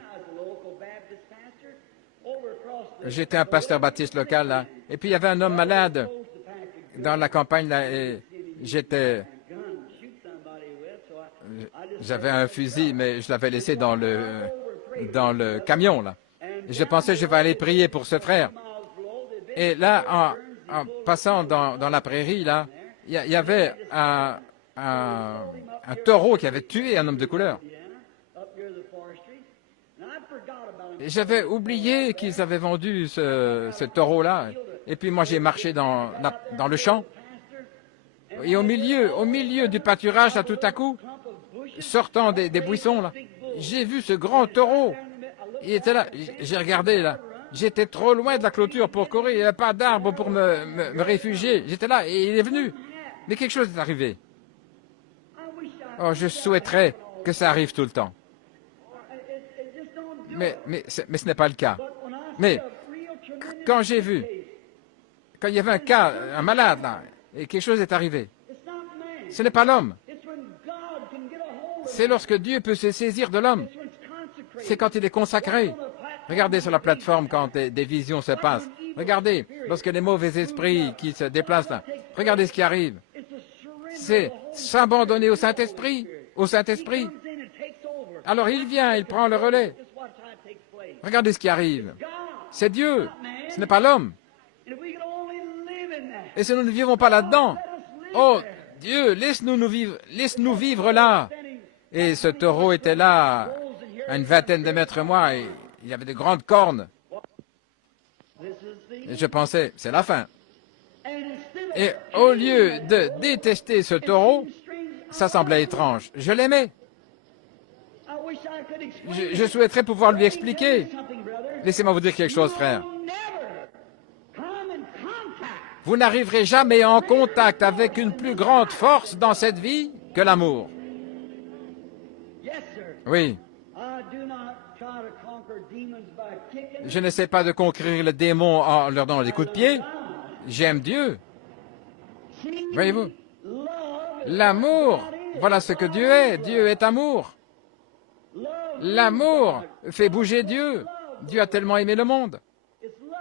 pasteur baptiste local, là. Et puis il y avait un homme malade dans la campagne, là, et j'avais un fusil, mais je l'avais laissé dans le camion, là. Et je pensais, je vais aller prier pour ce frère. Et là, en passant dans la prairie, là, il y avait un taureau qui avait tué un homme de couleur. Et j'avais oublié qu'ils avaient vendu ce taureau-là. Et puis moi, j'ai marché dans le champ. Et au milieu du pâturage, là, tout à coup, sortant des buissons, là, j'ai vu ce grand taureau. Il était là. J'ai regardé, là. J'étais trop loin de la clôture pour courir. Il n'y avait pas d'arbre pour me réfugier. J'étais là et il est venu. Mais quelque chose est arrivé. Oh, je souhaiterais que ça arrive tout le temps. Mais ce n'est pas le cas. Mais quand j'ai vu, quand il y avait un malade, là, et quelque chose est arrivé, ce n'est pas l'homme. C'est lorsque Dieu peut se saisir de l'homme. C'est quand il est consacré. Regardez sur la plateforme quand des visions se passent. Regardez, lorsque les mauvais esprits qui se déplacent là, regardez ce qui arrive. C'est s'abandonner au Saint-Esprit. Au Saint-Esprit. Alors il vient, il prend le relais. Regardez ce qui arrive. C'est Dieu, ce n'est pas l'homme. Et si nous ne vivons pas là-dedans, Oh, Dieu, laisse-nous vivre là. Et ce taureau était là, à une vingtaine de mètres de moi, et il avait de grandes cornes. Et je pensais, c'est la fin. Et au lieu de détester ce taureau, ça semblait étrange. Je l'aimais. Je souhaiterais pouvoir lui expliquer. Laissez-moi vous dire quelque chose, frère. Vous n'arriverez jamais en contact avec une plus grande force dans cette vie que l'amour. Oui. Je n'essaie pas de conquérir les démons en leur donnant des coups de pied. J'aime Dieu. Voyez-vous? L'amour, voilà ce que Dieu est. Dieu est amour. L'amour fait bouger Dieu. Dieu a tellement aimé le monde.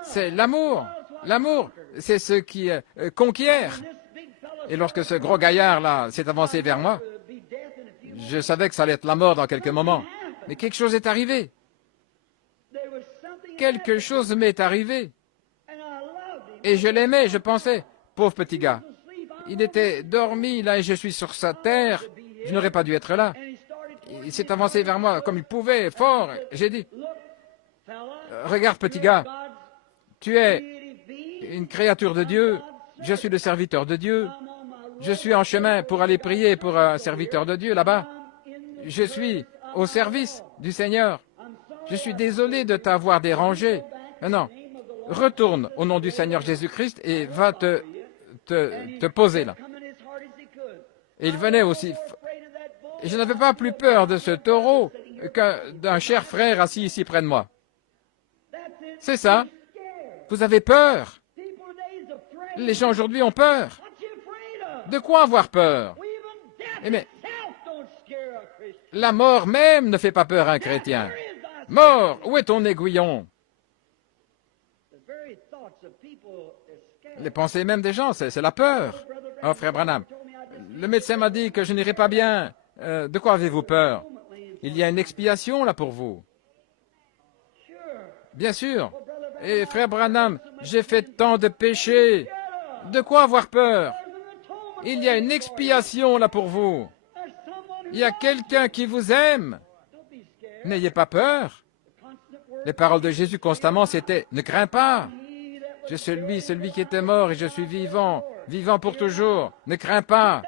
C'est l'amour. L'amour, c'est ce qui conquiert. Et lorsque ce gros gaillard-là s'est avancé vers moi, je savais que ça allait être la mort dans quelques moments. Mais quelque chose est arrivé. Quelque chose m'est arrivé. Et je l'aimais, je pensais, pauvre petit gars. Il était dormi, là, et je suis sur sa terre. Je n'aurais pas dû être là. Il s'est avancé vers moi comme il pouvait, fort. J'ai dit, regarde, petit gars, tu es une créature de Dieu. Je suis le serviteur de Dieu. Je suis en chemin pour aller prier pour un serviteur de Dieu là-bas. Je suis au service du Seigneur. Je suis désolé de t'avoir dérangé. Maintenant, retourne au nom du Seigneur Jésus-Christ et va te poser là. Et il venait aussi. Et je n'avais pas plus peur de ce taureau que d'un cher frère assis ici près de moi. C'est ça. Vous avez peur. Les gens aujourd'hui ont peur. De quoi avoir peur? Eh bien, la mort même ne fait pas peur à un chrétien. Mort, où est ton aiguillon? Les pensées même des gens, c'est la peur. Oh, frère Branham, le médecin m'a dit que je n'irai pas bien. De quoi avez-vous peur? Il y a une expiation là pour vous. Bien sûr. Et frère Branham, j'ai fait tant de péchés. De quoi avoir peur? Il y a une expiation là pour vous. Il y a quelqu'un qui vous aime. N'ayez pas peur. Les paroles de Jésus constamment, c'était « Ne crains pas. Je suis celui qui était mort et je suis vivant, vivant pour toujours. Ne crains pas. »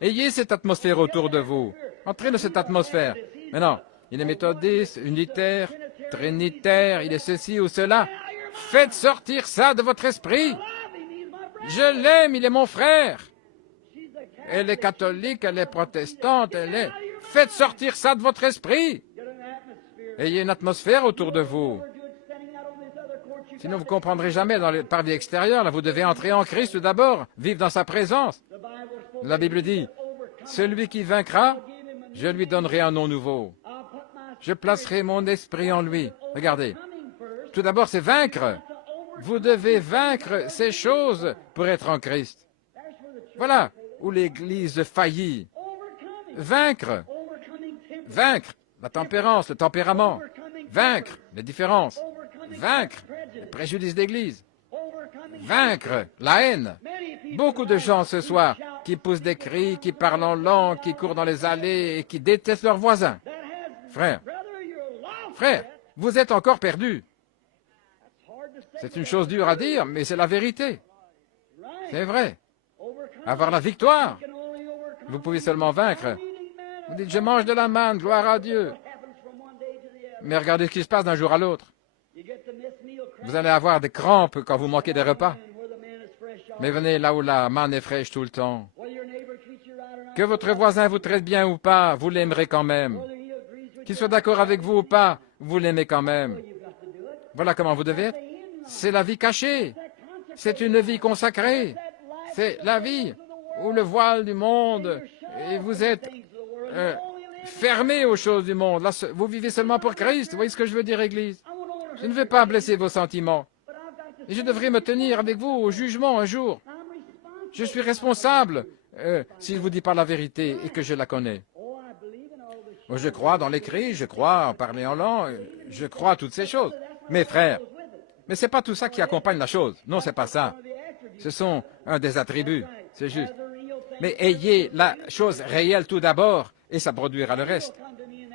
Ayez cette atmosphère autour de vous. Entrez dans cette atmosphère. Mais non, il est méthodiste, unitaire, trinitaire, il est ceci ou cela. Faites sortir ça de votre esprit. Je l'aime, il est mon frère. Elle est catholique, elle est protestante, elle est... Faites sortir ça de votre esprit. Ayez une atmosphère autour de vous. Sinon, vous ne comprendrez jamais dans le parvis extérieur. Là, vous devez entrer en Christ tout d'abord, vivre dans sa présence. La Bible dit, celui qui vaincra, je lui donnerai un nom nouveau. Je placerai mon esprit en lui. Regardez. Tout d'abord, c'est vaincre. Vous devez vaincre ces choses pour être en Christ. Voilà où l'Église faillit. Vaincre. Vaincre la tempérance, le tempérament. Vaincre les différences. Vaincre les préjudices d'Église. Vaincre la haine. Beaucoup de gens ce soir qui poussent des cris, qui parlent en langue, qui courent dans les allées et qui détestent leurs voisins. Frère, vous êtes encore perdus. C'est une chose dure à dire, mais c'est la vérité. C'est vrai. Avoir la victoire. Vous pouvez seulement vaincre. Vous dites, je mange de la manne, gloire à Dieu. Mais regardez ce qui se passe d'un jour à l'autre. Vous allez avoir des crampes quand vous manquez des repas. Mais venez là où la manne est fraîche tout le temps. Que votre voisin vous traite bien ou pas, vous l'aimerez quand même. Qu'il soit d'accord avec vous ou pas, vous l'aimez quand même. Voilà comment vous devez être. C'est la vie cachée. C'est une vie consacrée. C'est la vie où le voile du monde, et vous êtes fermé aux choses du monde. Là, vous vivez seulement pour Christ. Vous voyez ce que je veux dire, Église? Je ne veux pas blesser vos sentiments. Et je devrais me tenir avec vous au jugement un jour. Je suis responsable s'il ne vous dit pas la vérité et que je la connais. Je crois dans l'écrit, je crois en parler en langue, je crois à toutes ces choses. Mes frères, mais ce n'est pas tout ça qui accompagne la chose. Non, ce n'est pas ça. Ce sont un des attributs. C'est juste. Mais ayez la chose réelle tout d'abord, et ça produira le reste.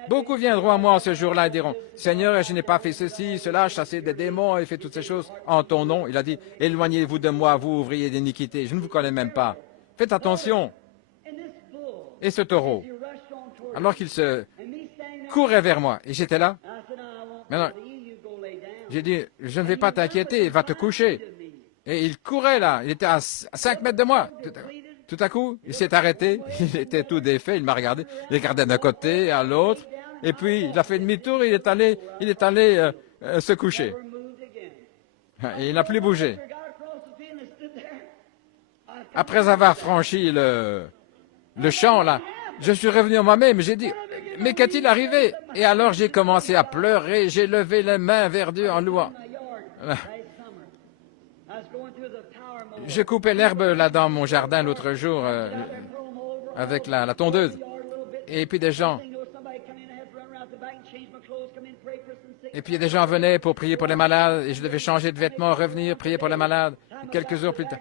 Beaucoup viendront à moi en ce jour-là et diront, « Seigneur, je n'ai pas fait ceci, cela, chassé des démons et fait toutes ces choses en ton nom. » Il a dit, « Éloignez-vous de moi, vous ouvriers d'iniquité, je ne vous connais même pas. » Faites attention. Et ce taureau, alors qu'il se courait vers moi, et j'étais là. Maintenant, j'ai dit, « Je ne vais pas t'inquiéter, va te coucher. » Et il courait là, il était à 5 mètres de moi. Tout à coup, il s'est arrêté, il était tout défait, il m'a regardé, il regardait d'un côté à l'autre, et puis il a fait demi-tour, il est allé se coucher. Et il n'a plus bougé. Après avoir franchi le champ, là, je suis revenu à moi-même, j'ai dit, mais qu'est-il arrivé? Et alors j'ai commencé à pleurer, j'ai levé les mains vers Dieu en louant. Je coupais l'herbe là dans mon jardin l'autre jour avec la tondeuse. Et puis des gens venaient pour prier pour les malades et je devais changer de vêtements, revenir, prier pour les malades. Et quelques heures plus tard.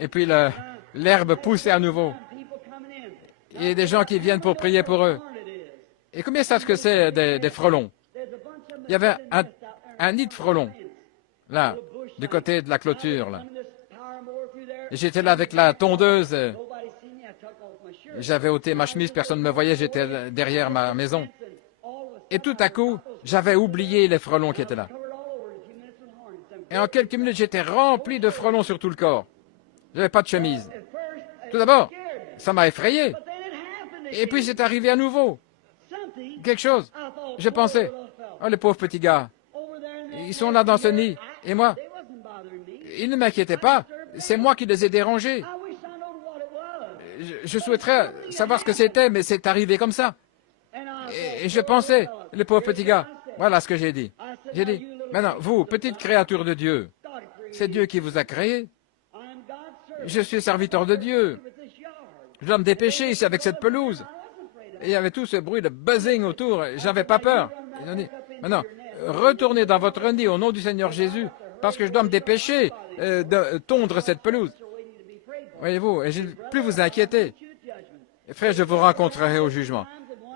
Et puis l'herbe poussait à nouveau. Il y a des gens qui viennent pour prier pour eux. Et combien savent ce que c'est des frelons? Il y avait un nid de frelons, là, du côté de la clôture, là. Et j'étais là avec la tondeuse. J'avais ôté ma chemise, personne ne me voyait, j'étais derrière ma maison. Et tout à coup, j'avais oublié les frelons qui étaient là. Et en quelques minutes, j'étais rempli de frelons sur tout le corps. Je n'avais pas de chemise. Tout d'abord, ça m'a effrayé. Et puis c'est arrivé à nouveau. Quelque chose. Je pensais, oh les pauvres petits gars, ils sont là dans ce nid. Et moi, ils ne m'inquiétaient pas. C'est moi qui les ai dérangés. Je souhaiterais savoir ce que c'était, mais c'est arrivé comme ça. Et je pensais, les pauvres petits gars, voilà ce que j'ai dit. J'ai dit, maintenant, vous, petite créature de Dieu, c'est Dieu qui vous a créé. Je suis serviteur de Dieu. Je dois me dépêcher ici avec cette pelouse. Et il y avait tout ce bruit de buzzing autour. J'avais pas peur. Ils ont dit, maintenant, retournez dans votre nid au nom du Seigneur Jésus, parce que je dois me dépêcher de tondre cette pelouse. Voyez-vous, et je ne vais plus vous inquiéter. Et frère, je vous rencontrerai au jugement.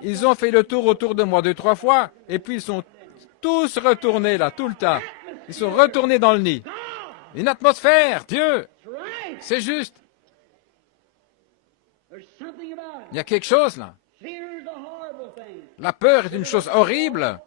Ils ont fait le tour autour de moi 2-3 fois, et puis ils sont tous retournés là, tout le temps. Ils sont retournés dans le nid. Une atmosphère, Dieu, c'est juste. Il y a quelque chose là. La peur est une chose horrible.